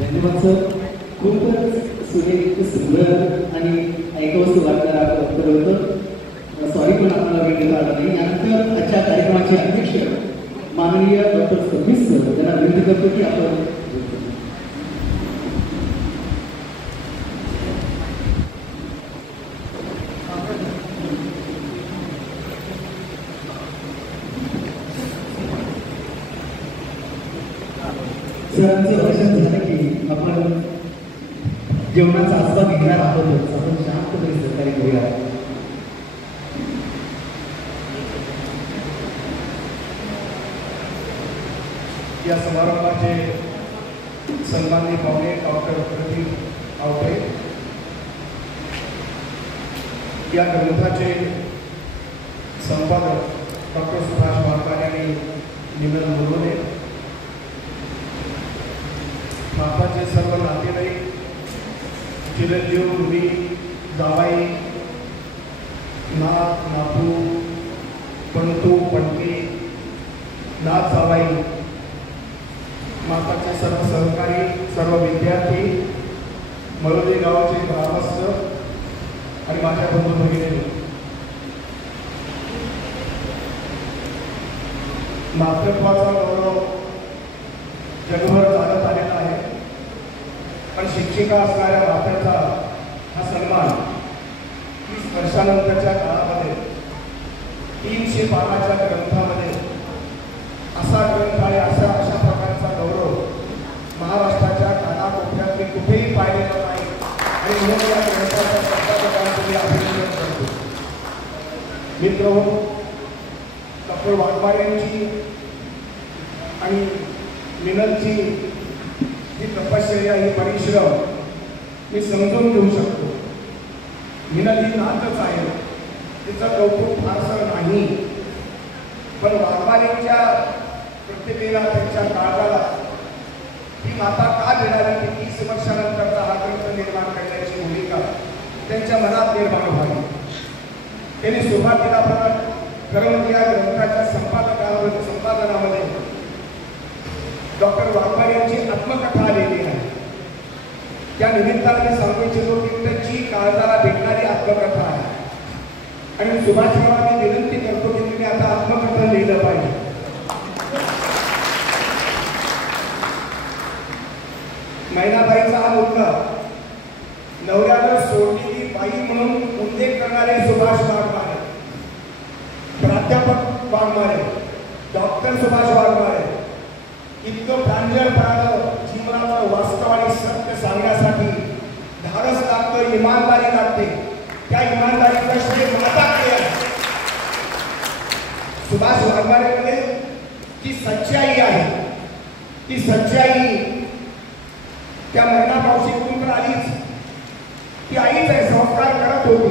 धन्यवाद सर. खूपच सुंदर आणि ऐकवस्तू वाटतं होतं. सॉरी पण आपल्याला वेळ देता आला नाही. यानंतर आजच्या कार्यक्रमाचे अध्यक्ष माननीय डॉक्टर सतीश सर यांना विनंती करतो की आपण सरांचं भाषण झालं की आपण जेवणाचा आस्वाद घेणार आहोतच. आपण शांतपणे सहकार्य करूया. या समारंभाचे सन्माननीय पाहुणे डॉक्टर प्रदीप आवटे, या ग्रंथाचे संपादक डॉक्टर सुभाष वाघमारे आणि निमल मुरुडे, माताचे सर्व नातेवाईक, चिरंजीव, मुली, जावाई, नाथ, नातू, पंतू, पणकी, नाथ जावाई, माताचे सर्व सहकारी, सर्व विद्यार्थी, मरोली गावाचे ग्रामस्थ आणि माझ्या बंधू भगिनी, मातृत्वाचा गौरव जगभर चालत आलेला आहे, पण शिक्षिका असणाऱ्या मातेचा हा सन्मान 30 वर्षानंतरच्या काळामध्ये 300 पानाच्या ग्रंथामध्ये असा ग्रंथ आणि अशा प्रकारचा गौरव महाराष्ट्राच्या कानाकोपऱ्यात मी कुठेही पाहिलेला नाही. आणि म्हणून या ग्रंथाच्या संपादकांचं मी अभिनंदन करतो. मित्र, डॉक्टर वाघमारेंची आणि मिनलची ही तपश्चर्या, ही परिश्रम मी समजून घेऊ शकतो. मिनल ही नातच आहे, तिचं कौतुक फारसं नाही, पण वाघमारेंच्या प्रतिभेला, त्यांच्या काळाला ही माता का मिळाली की 30 वर्षानंतरचा हा ग्रंथ निर्माण करण्याची भूमिका त्यांच्या मनात निर्माण व्हावी. त्यांनी सुरुवातीला खरं या ग्रंथाच्या संपादनामध्ये डॉक्टर वाघमारे यांची आत्मकथा आलेली आहे. त्या निमित्ताने सांगू इच्छितो की त्यांची काळजाला भेटणारी आत्मकथा आहे. आणि सुभाषरावांनी विनंती करतो की तुम्ही आता आत्मकथा लिहिलं पाहिजे. मैनाबाईचा हा मुलगा, नवऱ्यावर सोडलेली बाई म्हणून उल्लेख करणारे सुभाष वाघमारे, प्राध्यापक वाघमारे, डॉक्टर सुभाष वाघमारे, इतकं प्रांजळपणानं जीवनाचं वास्तव आणि सत्य सांगण्यासाठी धाडस लागतं, इमानदारी लागते. त्या इमानदारीचा श्रेय माता केला. सुभाष वाघमारेमध्ये ती सच्चाई आहे. ती सच्चाई त्या महिला मावशीतून तर आलीच. ती आईच आहे, संस्कार करत होती.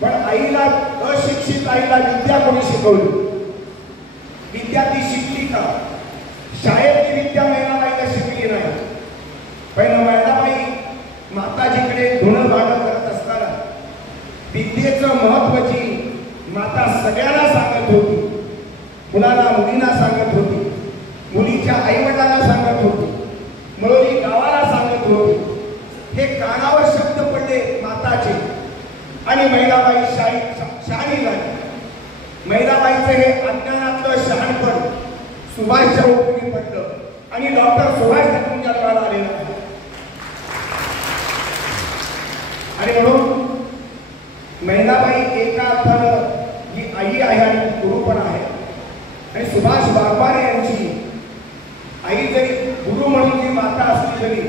पण आईला, अशिक्षित आईला विद्या कोणी शिकवली? विद्या ती शिकली का? शाळेतली विद्या महिलाबाईला शिकली नाही. पहिलं महिलाबाई माताजीकडे धुणं भांडण करत असताना विद्येचं महत्वाची माता सगळ्यांना सांगत होती. मुलांना, मुलींना सांगत होती, मुलीच्या आईवडिलांना सांगत होती, मरोली गावाला सांगत होती. हे कानावर शब्द पडले माताचे. आणि महिलाबाई शहाणी झाली. महिलाबाईचं हे अज्ञानातलं शहाणपण सुभाषच्या उपयोगी पडलं आणि डॉक्टर सुभाष तुमच्या जन्माला आलेलं आहे. आणि म्हणून महिलाबाई एका अर्थानं ही आई आहे आणि गुरु पण आहे. आणि सुभाष वाघमारे यांची आई जरी गुरु म्हणून जी माता असली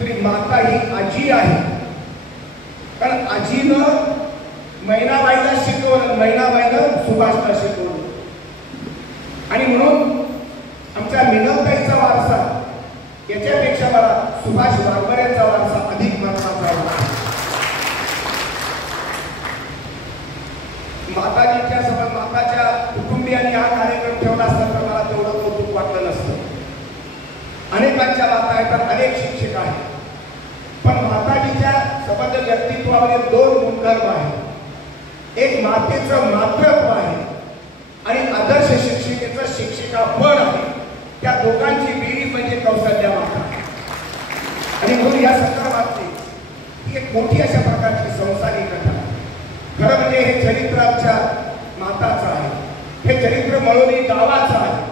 तरी माता ही आजी आहे. कारण आजीनं महिलाबाईला शिकवलं, महिलाबाईनं सुभाषला शिकवलं. आणि म्हणून आमच्या मिनलताईचा वारसा याच्यापेक्षा मला सुभाष वाघमारेंचा वारसा अधिक महत्वाचा आहे. माताजीच्या समोर माताच्या कुटुंबियांनी हा कार्यक्रम ठेवला असता तर मला तेवढं कौतुक वाटलं नसतं. अनेकांच्या माता आहेत, तर अनेक शिक्षक आहेत, पण माताजीच्या सबंध व्यक्तित्वामध्ये दोन गुणधर्म आहेत. एक मातेचं मातृत्व आहे आणि आदर्श शिक्षिकेचं शिक्षिकापण आहे. त्या दोघांची बेरीज म्हणजे कौशल्या माता. आणि म्हणून या संदर्भातली ही एक मोठी अशा प्रकारची संसारी कथा. खरं म्हणजे हे चरित्र आमच्या माताचं आहे, हे चरित्र मळोली गावाचं आहे.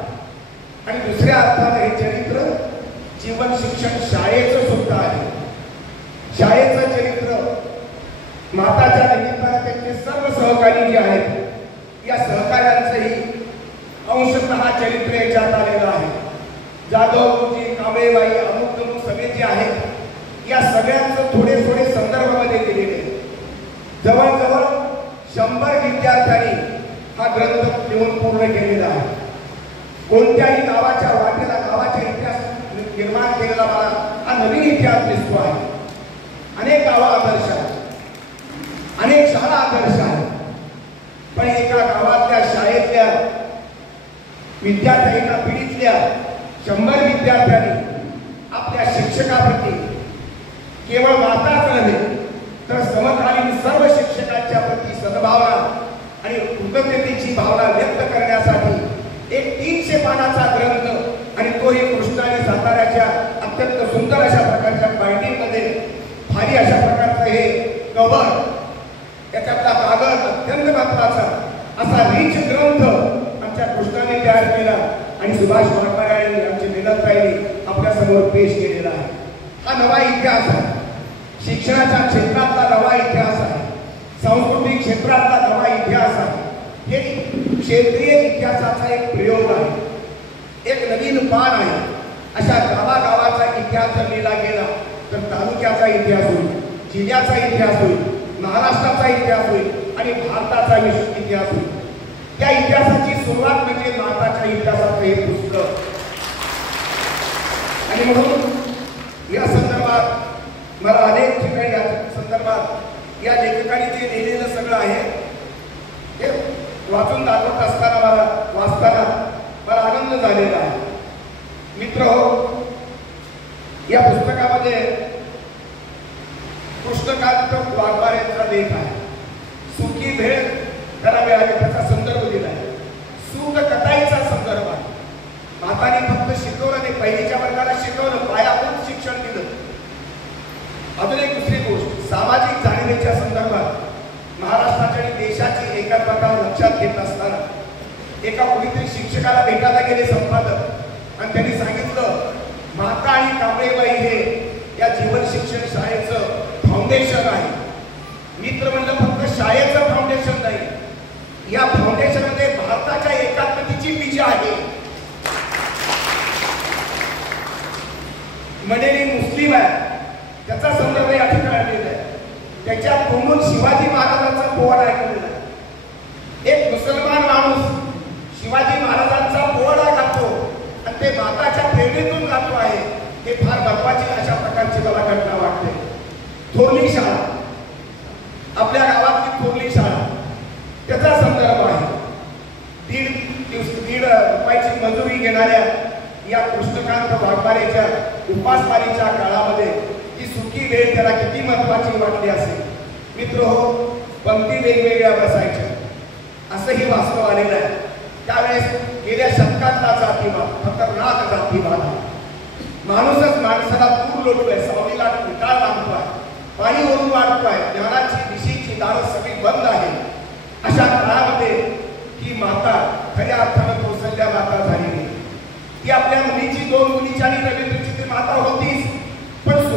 आणि दुसऱ्या अर्थानं हे चरित्र जीवन शिक्षण शाळेचं सुद्धा आहे. शाळेचं चरित्र माताच्या निमित्तानं त्यांचे सर्व सहकारी जे आहेत या सहकार्यांचंही अंशतः चरित्र याच्यात आलेलं आहे. जाधवजी, कांबळेबाई, अमुक तमुक सगळे जे आहेत या सगळ्यांचं थोडे थोडे संदर्भामध्ये दिलेले. जवळजवळ 100 विद्यार्थ्यांनी हा ग्रंथ लिहून पूर्ण केलेला आहे. कोणत्याही गावाच्या वाटेला गावाचा इतिहास निर्माण केलेला मला हा नवीन इतिहास दिसतो आहे. अनेक गावं आदर्श आहेत, अनेक शाळा आदर्श आहेत, पण एका गावातल्या शाळेतल्या विद्यार्थ्यांना पिढीतल्या 100 विद्यार्थ्यांनी आपल्या शिक्षकाप्रती केवळ माताच नव्हे तर समकालीन सर्व शिक्षकांच्या प्रती सद्भावना आणि कृतज्ञतेची भावना व्यक्त करण्यासाठी एक 300 पानाचा ग्रंथ आणि तोही कृष्णा आणि साताऱ्याच्या अत्यंत सुंदर अशा प्रकारच्या बाइंडिंगमध्ये भारी अशा प्रकारचं हे कव्हर, त्याच्यातला कागद अत्यंत महत्वाचा असा रिच ग्रंथ आमच्या कृष्णाने तयार केला आणि सुभाष वाघमारे आणि आमचे मिनलताईंनी आपल्या समोर पेश केलेला आहे. हा नवा इतिहास आहे, शिक्षणाच्या क्षेत्रातला नवा इतिहास आहे, सांस्कृतिक क्षेत्रातला नवा इतिहास आहे. हे क्षेत्रीय इतिहासाचा एक प्रयोग आहे, एक नवीन पान आहे. अशा गावागावाचा इतिहास जर लिहिला गेला तर तालुक्याचा इतिहास होईल, जिल्ह्याचा इतिहास होईल, महाराष्ट्राचा इतिहास होईल आणि भारताचा इतिहास होईल. त्या इतिहासाची सुरुवात म्हणजे माताच्या इतिहासाचं हे पुस्तक. आणि म्हणून या संदर्भात मला अनेक ठिकाणी या संदर्भात या लेखकांनी जे लिहिलेलं सगळं आहे हे वाचून दाखवत असताना वाचताना मला आनंद झालेला आहे. मित्रहो, या पुस्तकामध्ये कृष्णकांत वाघमारेंचा लेख आहे. सुखी भेळ करावी आहे त्याचा संदर्भ दिला आहे. सुख कथाईचा संदर्भ आहे. माताने फक्त शिकवलं नाही, पहिलीच्या वर्गाला शिकवलं, पायाभूत शिक्षण दिलं. अजून एक दुसरी गोष्ट, सामाजिक जाणीवेच्या संदर्भात महाराष्ट्राच्या आणि देशाची एकात्मता लक्षात घेत असताना एका कोणीतरी शिक्षकाला भेटायला गेले संपादक आणि त्यांनी सांगितलं माता आणि कांबळेबाई हे या जीवन शिक्षण शाळेचं फाउंडेशन आहे. मित्र म्हणलं फक्त शाळेचं फाउंडेशन नाही, या फाउंडेशनमध्ये भारताच्या एकात्मतेची बीज आहे. मंडेली मुस्लिम आहे त्याचा संदर्भ या ठिकाणी दिलेला आहे. त्याच्या तोंडून शिवाजी महाराजांचा पोवाडा ऐकलेला आहे. एक मुसलमान माणूस शिवाजी महाराजांचा पोवाडा गातो आणि ते माताच्या प्रेरणेतून गातो आहे. हे फार महत्वाची अशा प्रकारची मला घटना वाटते. थोरली शाळा, आपल्या गावातली थोरली शाळा, त्याचा संदर्भ आहे. 1.5 रुपयाची मजुरी घेणाऱ्या या कृष्णकांत वाघमारेच्या उपासमारीच्या काळामध्ये ही सुखी वेळ त्याला किती महत्वाची वाटली असेल. मित्र हो, पंक्ती वेगवेगळ्या बसायच्या असंही वास्तव आलेलं आहे. त्यावेळेस गेल्या शतकातला जातीवाद, खतरनाक जातीवाद, माणूसच माणसाला दूर लोटतोय, सावलीला उटाळ बांधतोय, पाणी वरून वाढतोय, ज्ञानाची दिशेची दार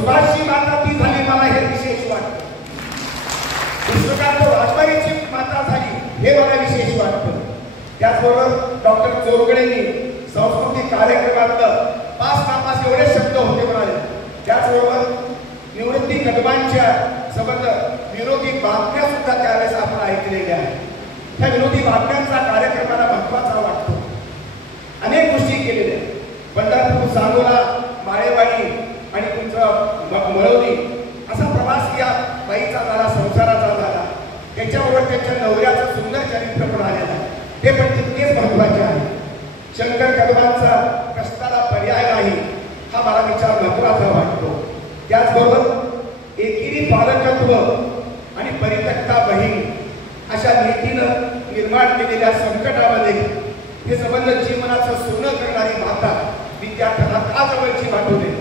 सुभाषची माता ती झाली मला हे विशेष वाटतं. पुस्तकात वाजपेयीची माता झाली हे मला विशेष वाटतं. त्याचबरोबर डॉक्टर चोरगडेंनी सांस्कृतिक कार्यक्रमातलं 5 नापास एवढे शब्द होते म्हणाले. त्याचबरोबर निवृत्ती कदमांच्या संबंध विरोधी बातम्या सुद्धा त्यावेळेस आपण ऐकलेल्या आहेत. त्या विरोधी बातम्यांचा कार्यक्रमाला महत्वाचा वाटतो. अनेक गोष्टी केलेल्या आहेत. पंढरपूर, सांगोला, माळेवाडी आणि तुमचं मळवली असा प्रवास या बाईचा झाला, संसाराचा झाला. त्याच्याबरोबर त्यांच्या नवऱ्याचं सुंदर चरित्र पण आलेलं आहे. ते पण तितकेच महत्वाचे आहे. शंकर कदमांचा कष्टाला पर्याय नाही हा मला विचार महत्वाचा वाटतो. त्याचबरोबर एकेरी पालकत्व आणि परित्यक्ता बहीण अशा नीतीनं निर्माण केलेल्या संकटामध्ये हे संबंध जीवनाचं सोनं करणारी माता विद्यार्थ्यांना का जवळची वाटवते.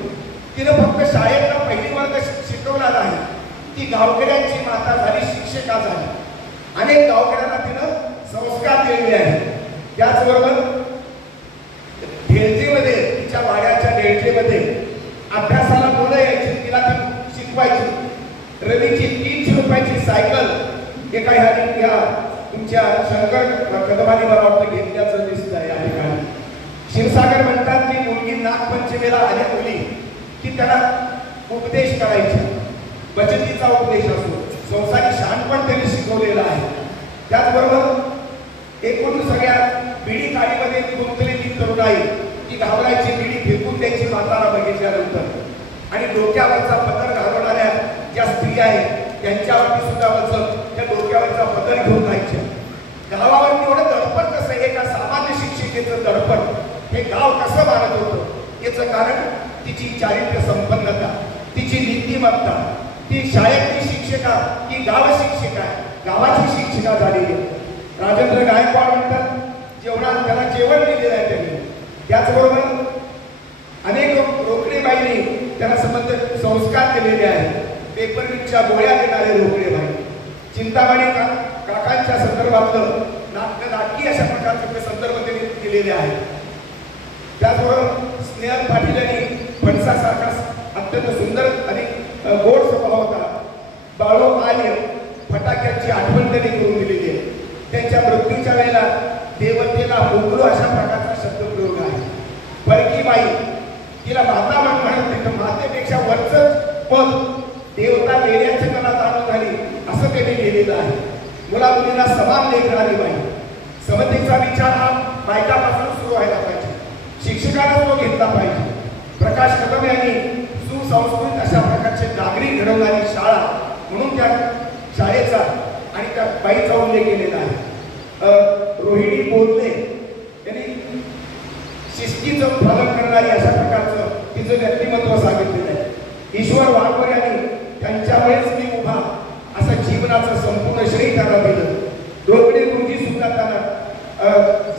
तिनं फक्त शाळेतला पहिली वर्ग शिकवला नाही, ती गावकऱ्यांची माता झाली, शिक्षिका झाली. अनेक गावकऱ्यांना तिनं संस्कार दिलेले आहेत. त्याचबरोबर ढेलजेमध्ये तिच्या वाड्याच्या ढेलजेमध्ये अभ्यासाला मुलं यायची, तिला ती शिकवायची. रवीची 300 रुपयाची सायकल एका ह्या तुमच्या शंकर कदमाने मला वाटतं घेतल्याचं दिसत आहे या ठिकाणी. क्षीरसागर म्हणतात की मुलगी नागपंचमीला आल्या मुली की त्याला उपदेश करायचा, बचतीचा उपदेश असतो, संसारी शहाणपण त्यांनी शिकवलेलं आहे. त्याचबरोबर एकूण सगळ्या बिडी काळीमध्ये गुंतलेली तरुणाई ती घाबरायची, बिडी फेकून द्यायची माताला बघितल्यानंतर. आणि डोक्यावरचा पदर घालवणाऱ्या ज्या स्त्रिया आहेत त्यांच्यावरती सुद्धा वचन त्या डोक्यावरचा पदर घेऊन जायच्या. गावावरती एवढं दडपण कसं, एका सामान्य शिक्षिकेचं दडपण हे गाव कसं मानत होतं याचं कारण तिची चारित्र्य संपन्नता, तिची नीतिमत्ता. ती शाळेतली शिक्षिका, ती गाव शिक्षिका आहे, गावाची शिक्षिका झालेली. राजेंद्र गायकवाड म्हणतात जेवणात त्याला जेवण दिलेलं आहे त्यांनी. त्याचबरोबर अनेक रोकडेबाईंनी त्याला संबंध संस्कार केलेले आहेत. पेपरमिलच्या गोळ्या देणारे रोकडेबाई, चिंतामणी काकांच्या संदर्भातलं नाटकी अशा प्रकारचे ते संदर्भ त्यांनी केलेले आहेत. त्याचबरोबर स्नेहल पाटील यांनी फणसासारखा अत्यंत सुंदर आणि गोड स्वभाव होता. बाळू आर्य फटाक्यांची आठवण त्यांनी करून दिलेली आहे. त्यांच्या मृत्यूच्या वेळेला देवतेला बोगलो अशा प्रकारचा शब्दप्रयोग आहे. परकीबाई तिला माता म्हणत तिथं मातेपेक्षा वरच पद देवता देण्याच्या मला जाणून झाली असं त्यांनी लिहिलेलं आहे. मुला मुलींना समान लेखणारी बाई. समतेचा विचार हा बायकापासून सुरू व्हायला पाहिजे, शिक्षकांना तो घेतला पाहिजे. प्रकाश कदम यांनी सुसंस्कृत अशा प्रकारचे नागरिक घडवणारी शाळा म्हणून त्या शाळेचा आणि त्या बाईचा उल्लेख केलेला आहे. रोहिणी बोधले यांनी शिस्तीचं पालन करणारी अशा प्रकारचं तिचं व्यक्तिमत्व सांगितलेलं आहे. ईश्वर वाघवर यांनी त्यांच्यामुळेच मी उभा असं जीवनाचं संपूर्ण श्रेय त्याला दिलं. रोकडे गुरुजी सुद्धा त्यांना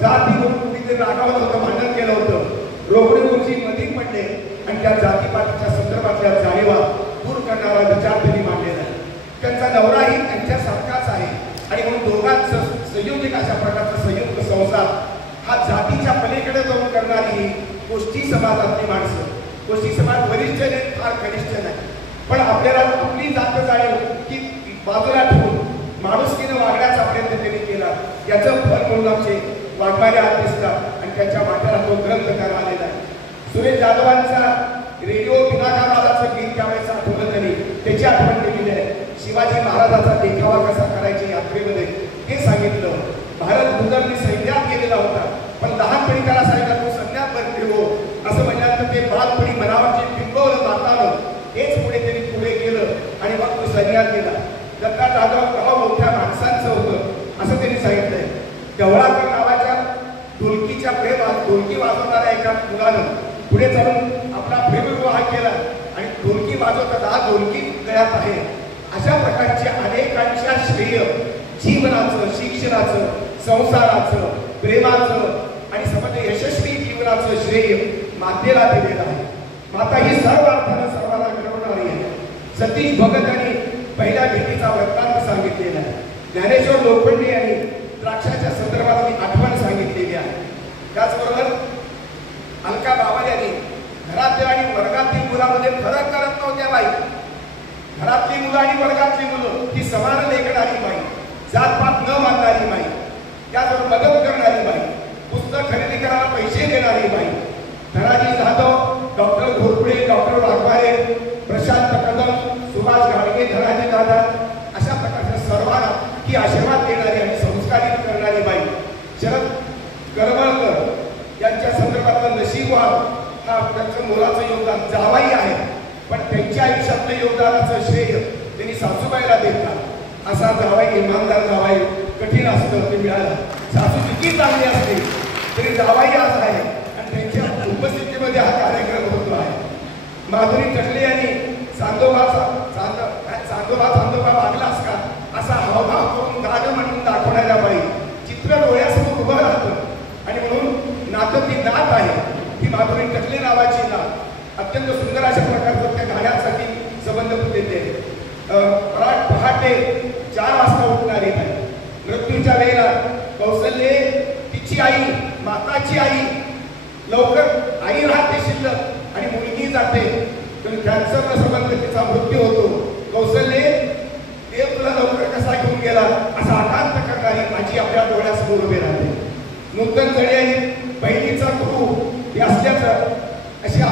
जातीवरून कुठेतरी रागावलं होतं, भांडण केलं होतं. रोकडे गुरुजी मध्ये पडले आणि त्या जातीपातीच्या संदर्भातल्या जाणीवा दूर करणारा विचार त्यांनी मांडलेला आहे. त्यांचा नवराही त्यांच्यासारखाच आहे आणि म्हणून दोघांचं संयोजक अशा प्रकारचा संयुक्त संसार हा जातीच्या पलीकडे जाऊन करणारी गोष्टी समाजातली माणसं. गोष्टी समाज वरिष्ठ नाही, फार कनिष्ठ नाही, पण आपल्याला आपली जात जाणीव की बाजूला ठेवून माणुसकीनं वागण्याचा प्रयत्न त्यांनी केला. याचं फल म्हणून आमचे वाघमारे आज दिसतात आणि त्यांच्या माथ्याला तो ग्रंथ तयार आलेला आहे. सुरेश जाधवांचा रेडिओ बिनाकाराचं गीत त्यावेळेस आठवलं त्यांनी, त्याची आठवण केलेली आहे. शिवाजी महाराजांचा देखावा कसा करायचा यात्रेमध्ये हे सांगितलं. भारत भूदरने सैन्यात गेलेला होता, पण लहानपणी त्याला सांगितलं तू सैन्यात भरती हो असं म्हणल्यानंतर ते बालपणी मनावर जे बिंबवलं जातालं हेच पुढे त्यांनी पुढे गेलं आणि मग तो सैन्यात गेला. दत्ता जाधव गाव मोठ्या माणसांचं होतं असं त्यांनी सांगितलंय. ढवळाकर नावाच्या ढोलकीच्या प्रेमात ढोलकी वाजवणाऱ्या एका मुलानं पुढे चालून आपला प्रेमविवाह केला आणि ढोलकी वाजवतात हा ढोलकी गळ्यात आहे. अशा प्रकारचे अनेकांच्या श्रेय जीवनाचं, शिक्षणाचं, संसाराचं, प्रेमाचं आणि समज यशस्वी जीवनाचं श्रेय मातेला दिलेलं आहे. माता ही सर्व अर्थानं सर्वांना घडवणारी आहे. सतीश भगत यांनी पहिल्या भेटीचा वृत्तांत सांगितलेला आहे. ज्ञानेश्वर लोखंडे यांनी द्राक्षाच्या संदर्भातली आठवण सांगितलेली आहे. त्याचबरोबर अलका बाबा यांनी घरात घरातल्या आणि वर्गातील मुलामध्ये फरक करत नव्हत्या बाई. घरातली मुलं आणि वर्गातली मुलं ही समान लेखणारी बाई, जातपात न मानणारी बाई, त्यावर मदत करणारी बाई, पुस्तक खरेदी करायला पैसे देणारी बाई, धनाजी जाधव, डॉक्टर घोरपडे, डॉक्टर वाघमारे, प्रशांत कदम, सुभाष गाडगे, धनाजी दादा अशा प्रकारच्या सर्वांना ही आशीर्वाद देणारी आणि संस्कारित करणारी बाई. शरद करमळकर यांच्या संदर्भातलं नशीबवान हा त्यांचं मुलाचं योगदान जावाई आहे, पण त्यांच्या आयुष्यातलं योगदानाचं श्रेय त्यांनी सासूबाईला देतात. असा जावाई, इमानदार जावाई कठीण असतं ते मिळालं. सासू किती चांगली असते तरी जावाई आज आहे आणि त्यांच्या उपस्थितीमध्ये हा कार्यक्रम होतो आहे. माधुरी टकले यांनी चांदोबा वागलास का असा हावभाव करून गाणं म्हणून दाखवणाऱ्या बाई, चित्र डोळ्यासमोर उभं राहतं आणि म्हणून नातं ती नात आहे. ही माधुरी टकले नावाची नात अत्यंत सुंदर अशा प्रकारचं त्या गाण्यासाठी संबंध देते. पहाटे 4 वाजता उठणारी बाई, मृत्यूच्या वेळेला कौशल्ये तिची आई, माताची आई, लवकर आई राहते शिल्लक आणि मुलगी जाते, कॅन्सरचा संबंध तिचा मृत्यू होतो. कौशल्ये देव तुला लवकर कसा घेऊन गेला असा आकांत करणारी माझी आपल्या डोळ्यासमोर उभे राहते. नूतन जडे आणि बहिणीचा गुरु हे असल्याचं अशा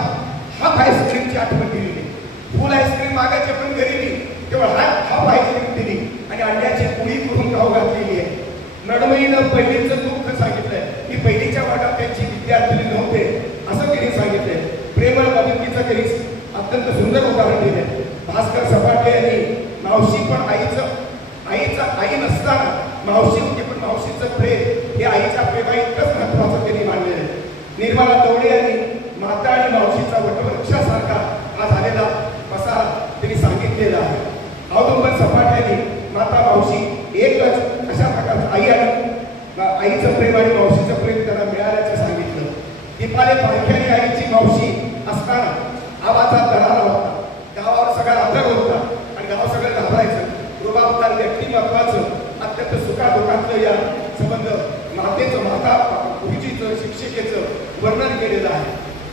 हाफ आईस्क्रीमची आठवण दिलेली. फुल आईस्क्रीम मागायची पण गरिबी, केवळ हाफ आईस्क्रीम दिली आणि अंड्याची पोळी करून खाऊ घातलेली आहे. नडवईनं पहिलीचं दुःख सांगितलंय की पहिलीच्या वाटात त्यांची विद्यार्थी नव्हते असं त्यांनी सांगितलंय. प्रेमळ मदतीचं त्यांनी अत्यंत सुंदर उदाहरण दिलंय. भास्कर सपाटे यांनी मावशी पण आईचं आई नसताना मावशी होती, पण मावशीचं प्रेम हे आईच्या प्रेमा इतकंच महत्वाचं त्यांनी मानलेलं आहे. निर्मला दौडे यांनी माता आणि मावशीचा वटवृक्षासारखा हा झालेला पसारा त्यांनी सांगितलेला आहे. औदुंबर सपाट्यांनी माता मावशी एकच अशा प्रकारचं आई आणि आईचं प्रेम आणि मावशीचं प्रेम त्यांना मिळाल्याचं सांगितलं. दीपाले पारख्याने आईची मावशी असताना आवाजात दरारा होता, गावावर सगळा आदर होता आणि गाव सगळं घाबरायचं. रुबाबदार व्यक्तिमत्वाचं अत्यंत सुखादुखातलं या संबंध मातेचं, माता गुरुजीचं, शिक्षिकेचं वर्णन केलेलं आहे.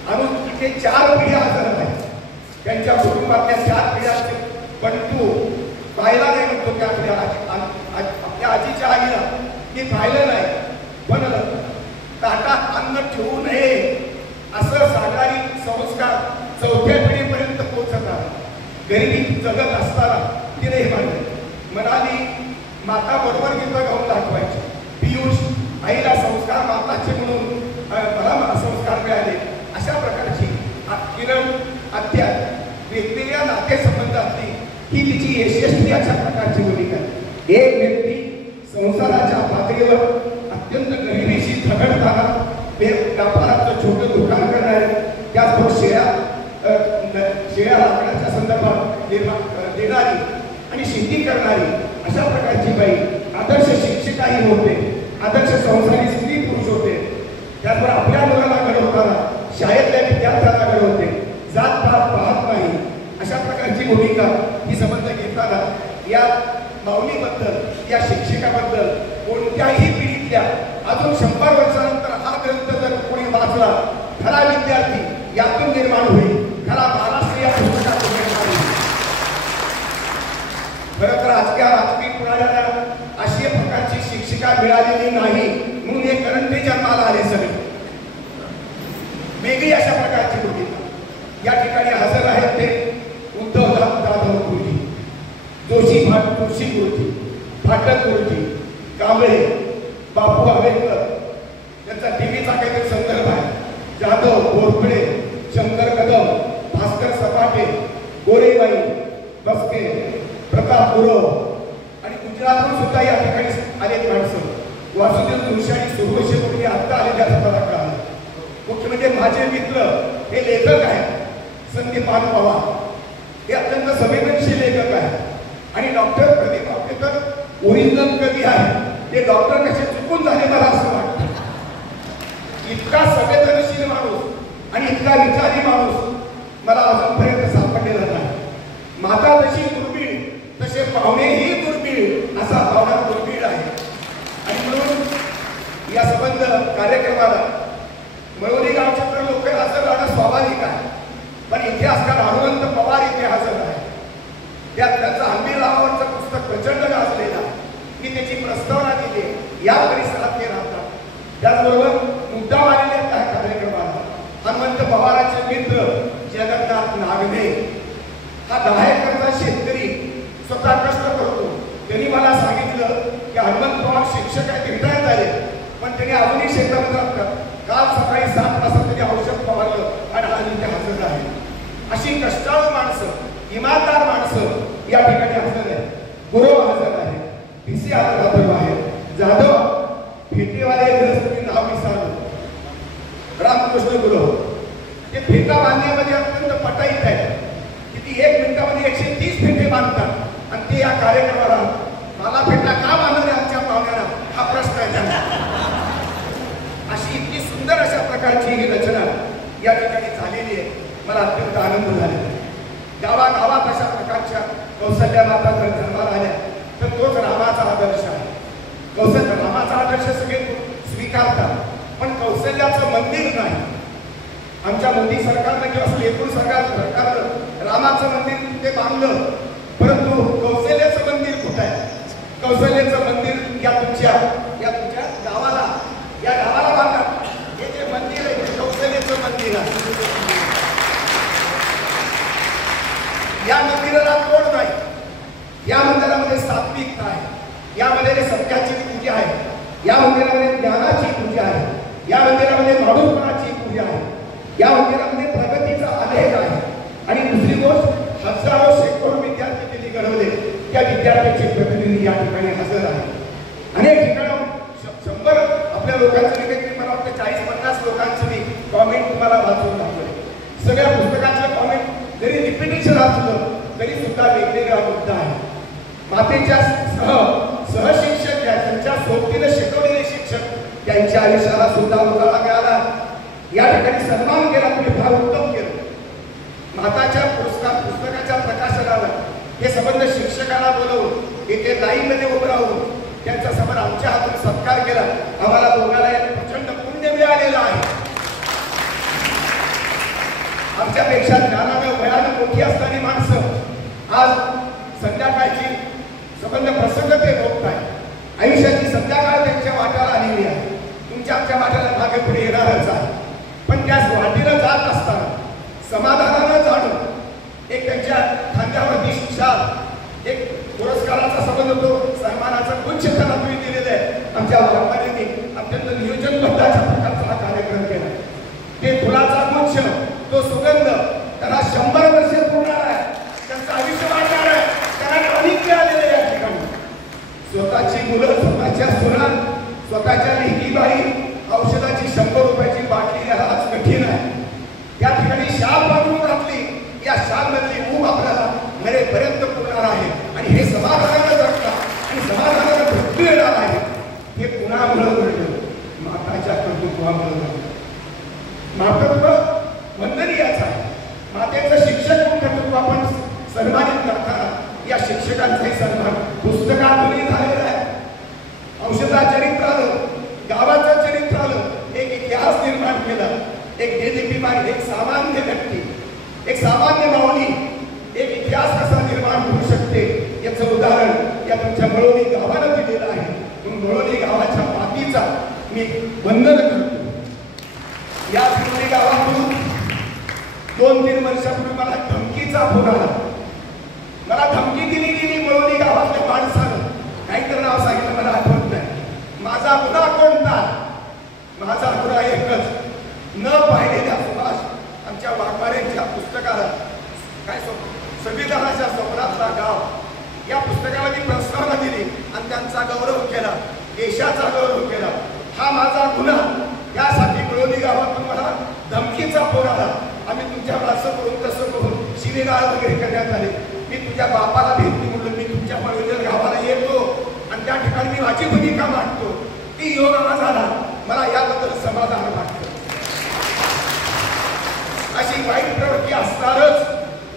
आणि तिथे 4 पिढ्या हजर आहेत. त्यांच्या कुटुंबातल्या 4 पिढ्यांचे बंटू पाहिला नाही म्हणतो त्या पिढ्या. आपल्या आजीच्या आईला ती पाहिलं नाही, पण ताटात अन्न ठेवू नये असं सांगणारी संस्कार 4थ्या पिढीपर्यंत पोहोचतात. गरिबी जगत असताना तिने हे मांडलं. म्हणाली माता बरोबर गीतं गाऊन दाखवायची. पियुष आईला संस्कार माताचे म्हणून मला संस्कार मिळाले. अशा प्रकारची किरण आत्या वेगवेगळ्या नातेसंबंधातली ही तिची यशस्वी अशा प्रकारची भूमिका. एक व्यक्ती संसाराच्या पातळीवर अत्यंत गरिबीशी झगडताना व्यापाराचं छोटं दुकान करणारे, त्याचबरोबर शेळ्या लाकडाच्या संदर्भात देणारी आणि शेती करणारी अशा प्रकारची बाई आदर्श शिक्षिकाही होते, आदर्श संसारी स्त्री पुरुष होते. त्याचबरोबर आपल्या मुलाला घडवताना शाळेतल्या विद्यार्थ्यांना घडवते, जात पात पाहत नाही अशा प्रकारची भूमिका ही संबंध घेताना या माऊलीबद्दल, या शिक्षकाबद्दल कोणत्याही पिढीतल्या अजून 100 वर्षानंतर हा ग्रंथ जर कोणी वाचला, खरा विद्यार्थी यातून निर्माण होईल, खरा महाराष्ट्र या पुस्तकातून निर्माण होईल. खरं तर आजच्या राजकीय पुराणाला अशी प्रकारची शिक्षिका मिळालेली नाही म्हणून हे करंटे जन्माला आले सगळे. वेगळी अशा प्रकारची भूमिका या ठिकाणी हजर आहेत ते उद्धव जाधव गुरुजी, जोशी गुरुजी, फाटक गुरुजी, कांबळे, बापू आंबेडकर यांचा टीव्हीचा काहीतरी संदर्भ आहे. जाधव, घोरपडे, शंकर कदम, भास्कर सपाटे, गोरेबाई, बसके, प्रताप गुरव आणि गुजरातहून सुद्धा या ठिकाणी अनेक माणसं. वासुदेव जोशी आणि सुरवशी म्हणून आत्ता आलेल्या मला कळालं. मुख्य म्हणजे माझे मित्र हे लेखक आहेत. संदीप पवार हे अत्यंत संवेदनशील लेखक आहेत आणि डॉक्टर प्रदीप आपले तर ओरिजिनल कवी आहे. ते डॉक्टर कसे चुकून झाले मला असं वाटतं. इतका संवेदनशील माणूस आणि इतका विचारी माणूस मला अजूनपर्यंत सापडलेला नाही. माता जशी दुर्मिळ तसे पाहुणेही दुर्मिळ असा भावना दुर्मिळ आहे. आणि म्हणून या संबंध कार्यक्रमाला मळवली गावच्या तर लोक हजर राहणं स्वाभाविक आहे. पण इतिहासकार हनुमंत पवार इथे हजर आहे. त्यात त्यांचं हंबीररावांचं पुस्तक प्रचंड गाजलेलं आहे. मी त्याची प्रस्तावना दिली. या परिसरात ते राहतात. त्याचबरोबर मुद्दाम आलेल्या त्या कार्यक्रमाला हनुमंत पवारांचे मित्र जगन्नाथ नागणे हा 10 एकरचा शेतकरी स्वतः कष्ट करतो. त्यांनी मला सांगितलं की हनुमंत पवार शिक्षक आहेत, रिटायर झाले, पण त्यांनी अजूनही शेतामध्ये राहतात. काल सकाळी 7 वाजता त्यांनी औषध फवारलं आणि आज इथे हजर आहे. अशी कष्टाळू माणसं, इमानदार माणसं या ठिकाणी हजर आहे. गुरव हजर आहे, पीसी हजर आहे, जाधव फेटेवाले गृहस्थी नाव विसरलं, रामकृष्ण गुरव. ते फेटा बांधण्यामध्ये अत्यंत पटाईत आहे. किती 1 मिनिटामध्ये 130 फेटे बांधतात आणि ते या कार्यक्रमाला मला फेटा का बांधले आमच्या पाहुण्याला हा प्रश्न आहे त्यांना. अशी इतकी सुंदर अशा प्रकारची ही रचना या ठिकाणी झालेली आहे. मला अत्यंत आनंद झालेला आहे. गावागावात अशा प्रकारच्या कौशल्या माता जर जन्माला आल्या तर तोच रामाचा आदर्श आहे. रामाचा आदर्श सगळे स्वीकारतात, पण कौशल्याचं मंदिर नाही. आमच्या मोदी सरकारनं किंवा एकूण सरकारनं रामाचं मंदिर ते बांधलं, परंतु कौशल्याचं मंदिर कुठं आहे? कौशल्याचं मंदिर या तुमच्या गावाला बांधा. हे जे मंदिर आहे ते कौशल्याचं मंदिर आहे. या मंदिराला तोड नाही. या मंदिरामध्ये सात्विकता आहे. यामध्ये सत्याची पूजा आहे. या मंदिरामध्ये ज्ञानाची पूजा आहे. या मंदिरामध्ये माणूसपणाची पूजा आहे. या मंदिरामध्ये प्रगतीचा आलेख आहे. आणि दुसरी गोष्ट, हजारो शेकडो विद्यार्थी त्यांनी घडवले. त्या विद्यार्थ्यांचे प्रतिनिधी या ठिकाणी हजर आहे. अनेक ठिकाणी 100 आपल्या लोकांचं निवेदन, मला वाटतं 40-50 लोकांचं मी कॉमेंट तुम्हाला वाचून दाखवले. सगळ्या पुस्तकातलं कॉमेंट जरी रिपिटेशन असलं तरी सुद्धा वेगवेगळा मुद्दा आहे. मातेच्या सहशिक्षक त्यांच्या सोबतीने शिकवलेले शिक्षक त्यांच्या आयुष्याला सुद्धा उजाळा मिळाला. या ठिकाणी सन्मान केला, तुम्ही फार उत्तम केलं. माताच्या पुस्तकाच्या प्रकाशनाला हे संबंध शिक्षकाला बोलवून येथे लाईनमध्ये उभं राहून त्यांचा समोर आमच्या हातून सत्कार केला. आम्हाला दोघांना प्रचंड पुण्य मिळालेलं आहे. आमच्यापेक्षा ज्ञानानं वयानं मोठी असणारी माणसं आज संध्याकाळची संबंध प्रसंग ते भोगताय. आयुष्याची संध्याकाळ त्यांच्या वाट्याला आलेली आहे. तुमच्या आमच्या वाट्याला मागे पुढे येणारच आहे. पण त्या वाटेला जात असताना समाधानानं जाणून एक त्यांच्या खांद्यावरती शाल, एक पुरस्काराचा संबंध, तो सन्मानाचा गुच्छ त्यांना तुम्ही दिलेला आहे. आमच्या वाघमारेंनी अत्यंत नियोजनबद्धाच्या प्रकारचा हा कार्यक्रम केला. ते फुलाचा गुच्छ, तो सुगंध त्यांना 100 वर्षे पुरणार आहे. त्यांचं आयुष्य वाढणार आहे. त्यांना ट्रॉनिक मिळालेले या ठिकाणी. स्वतःची मुलं, स्वतःच्या सुना, स्वतःच्या लेकीबाई औषधाची 100 रुपयाची बाटली घ्यायला आज कठीण आहे. त्या ठिकाणी शाल बांधून घातली. या शालमधली ऊब आपल्याला मरेपर्यंत पुरणार आहे. आणि हे समाधानानं जगता आणि समाधानानं मृत्यू येणार आहे. हे कुणामुळं घडलं? माताच्या कर्तृत्वामुळं घडलं. मातृत्व वंदनीयच आहे. मातेचं शिक्षक म्हणून कर्तृत्व आपण सन्मानित करताना या शिक्षकांचाही सन्मान पुस्तकातूनही झालेला आहे. औषधा चरित्र आलं, गावाचं चरित्र आलं, एक इतिहास निर्माण केला. एक देदीपिमान, एक सामान्य व्यक्ती, एक सामान्य माऊली, एक इतिहास कसा निर्माण होऊ शकते याचं उदाहरण या तुमच्या मळवली गावाला दिलेलं आहे. म्हणून मळवली गावाच्या मातीचा मी वंदन करतो. या मळवली गावातून 2-3 वर्षापूर्वी मला धमकीचा फोन आला. मला धमकी दिली गेली मळवली गावातल्या माणसानं. काहीतरी नाव सांगितलं, मला आठवत नाही. माझा गुन्हा कोणता? माझा गुन्हा एकच, न पाहिलेल्या सुभाष आमच्या वाघमारेंच्या पुस्तकाला काय संविधानाच्या स्वप्नातला गाव या पुस्तकाला मी प्रस्तावना दिली आणि त्यांचा गौरव केला, देशाचा गौरव केला. हा माझा गुन्हा. यासाठी मळवली गावातून मला धमकीचा फोन आला. आम्ही तुमच्यावर असं करून तसं करून शिवीगाळ वगैरे करण्यात आले. मी तुझ्या बापाला भेटली म्हणलं, मी तुमच्या मळवली गावाला येतो आणि त्या ठिकाणी मी माझी भूमिका मांडतो. ती योग झाला. मला याबद्दल समाधान वाटतं. अशी वाईट प्रवृत्ती असणारच,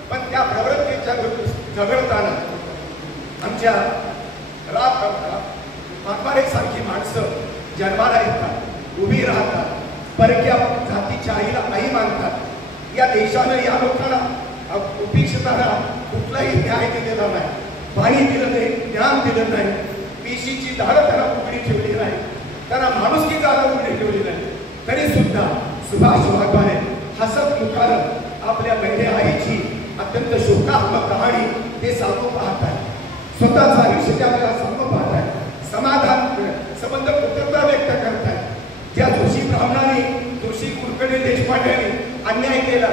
पण त्या प्रवृत्तीच्या झगडताना आमच्या वाघमारेसारखी माणसं जन्माला येतात, उभी राहतात, परक्या जातीच्या आईला आई मानतात. या देशानं या लोकांना उपेक्षितांना कुठलाही न्याय दिलेला नाही, पाणी दिलं नाही, ज्ञान दिलं नाही, पेशीची दारं त्यांना उघडी ठेवली नाही, त्यांना माणुसकी दारं उघडी ठेवली नाही. तरी सुद्धा सुभाष वाघमारे हसत मुखानं आपल्या बहिणी आईची अत्यंत शोकात्मक कहाणी ते सांगू पाहत आहे. स्वतःचं आयुष्य आपल्याला सांगू पाहत आहे. समाधान संबंध कृतज्ञता व्यक्त करत आहे. ज्या जोशी ब्राह्मणांनी, जोशी कुलकर्णी देशपांड्यांनी अन्याय केला,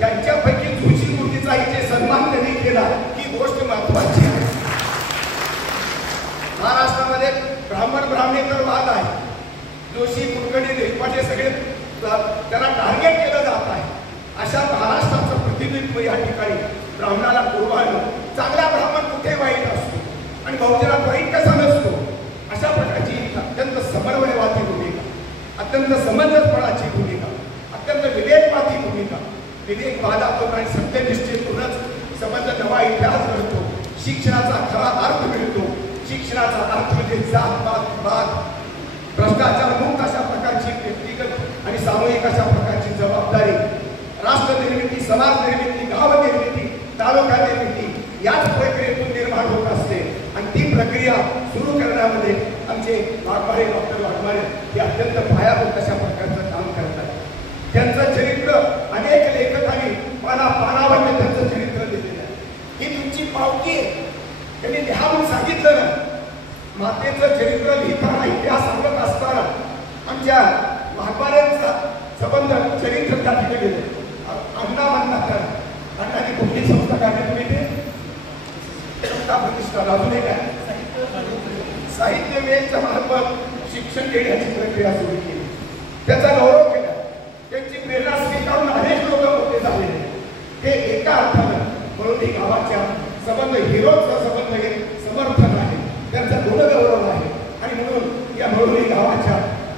त्यांच्यापैकी जोशी मूर्तीचा इथे सन्मान त्यांनी केला, ही गोष्ट महत्वाची आहे. महाराष्ट्रामध्ये ब्राह्मण ब्राह्मणेतर वाद आहे. जोशी कुलकर्णी देशपांडे सगळे त्यांना टार्गेट केलं जात आहे. अशा महाराष्ट्राचं प्रतिनिधित्व या ठिकाणी ब्राह्मणाला पूर्वानं, चांगला ब्राह्मण कुठे वाईट असतो आणि बहुजनात वाईट कसा नसतो, अशा प्रकारची अत्यंत समन्वयवादी भूमिका, अत्यंत समंजसपणाची भूमिका, अत्यंत विवेकवादी भूमिका, विवेकवादातून आणि सत्यनिष्ठेतूनच संबंध नवा इतिहास घडतो. शिक्षणाचा खरा अर्थ मिळतो. शिक्षणाचा अर्थ म्हणजे जात पात भ्रष्टाचार मुक्त अशा प्रकारची व्यक्तिगत आणि सामूहिक अशा प्रकारची जबाबदारी, राष्ट्र निर्मिती, समाज निर्मिती, गाव निर्मिती, तालुका निर्मिती याच प्रक्रियेतून निर्माण होत असते. आणि ती प्रक्रिया सुरू करण्यामध्ये आमचे वाघमारे, डॉक्टर वाघमारे हे अत्यंत पायाभूत अशा प्रकारचं काम करतात. त्यांचं चरित्र अनेक लेखकांनी पानावर त्यांचं चरित्र दिलेलं आहे. ही तुमची पावती आहे. त्यांनी लिहा म्हणून सांगितलं ना. मातेचं चरित्र लिहिताना, इतिहास सांगत असताना आमच्या वाघमारेंचा संबंध चरित्र त्या ठिकाणी गेले. अण्णा म्हणतात अण्णाची कुठली संस्था काढली तुम्ही ते प्रतिष्ठान, अजून एक आहे साहित्य वेदच्या मार्फत शिक्षण देण्याची प्रक्रिया सुरू केली. त्याचा गौरव केला. त्यांची प्रेरणा स्वीकारून अनेक लोक मोठे झालेले. हे एका अर्थानं मळवली गावाच्या संबंध, हिरोचा संबंध हे समर्थन आहे, त्यांचा गुणगौरव आहे. आणि म्हणून या मळवली गावाच्या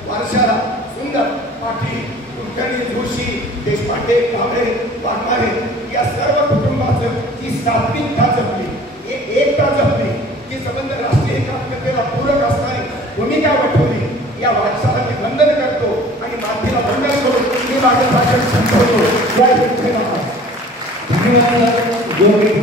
वारशाला सुंदर पाटील, कुलकर्णी, जोशी, देशपांडे, कांबळे, वाघमारे या सर्व कुटुंबाचं जी सात्विकता जपली, एकता जपली, जी संबंध राष्ट्रीय एकात्मतेला पूरक असणारी भूमिका वठवली, या वारशाला मी वंदन करतो आणि मातीला वंदन करून मी माझं भाषण संपवतो. धन्यवाद.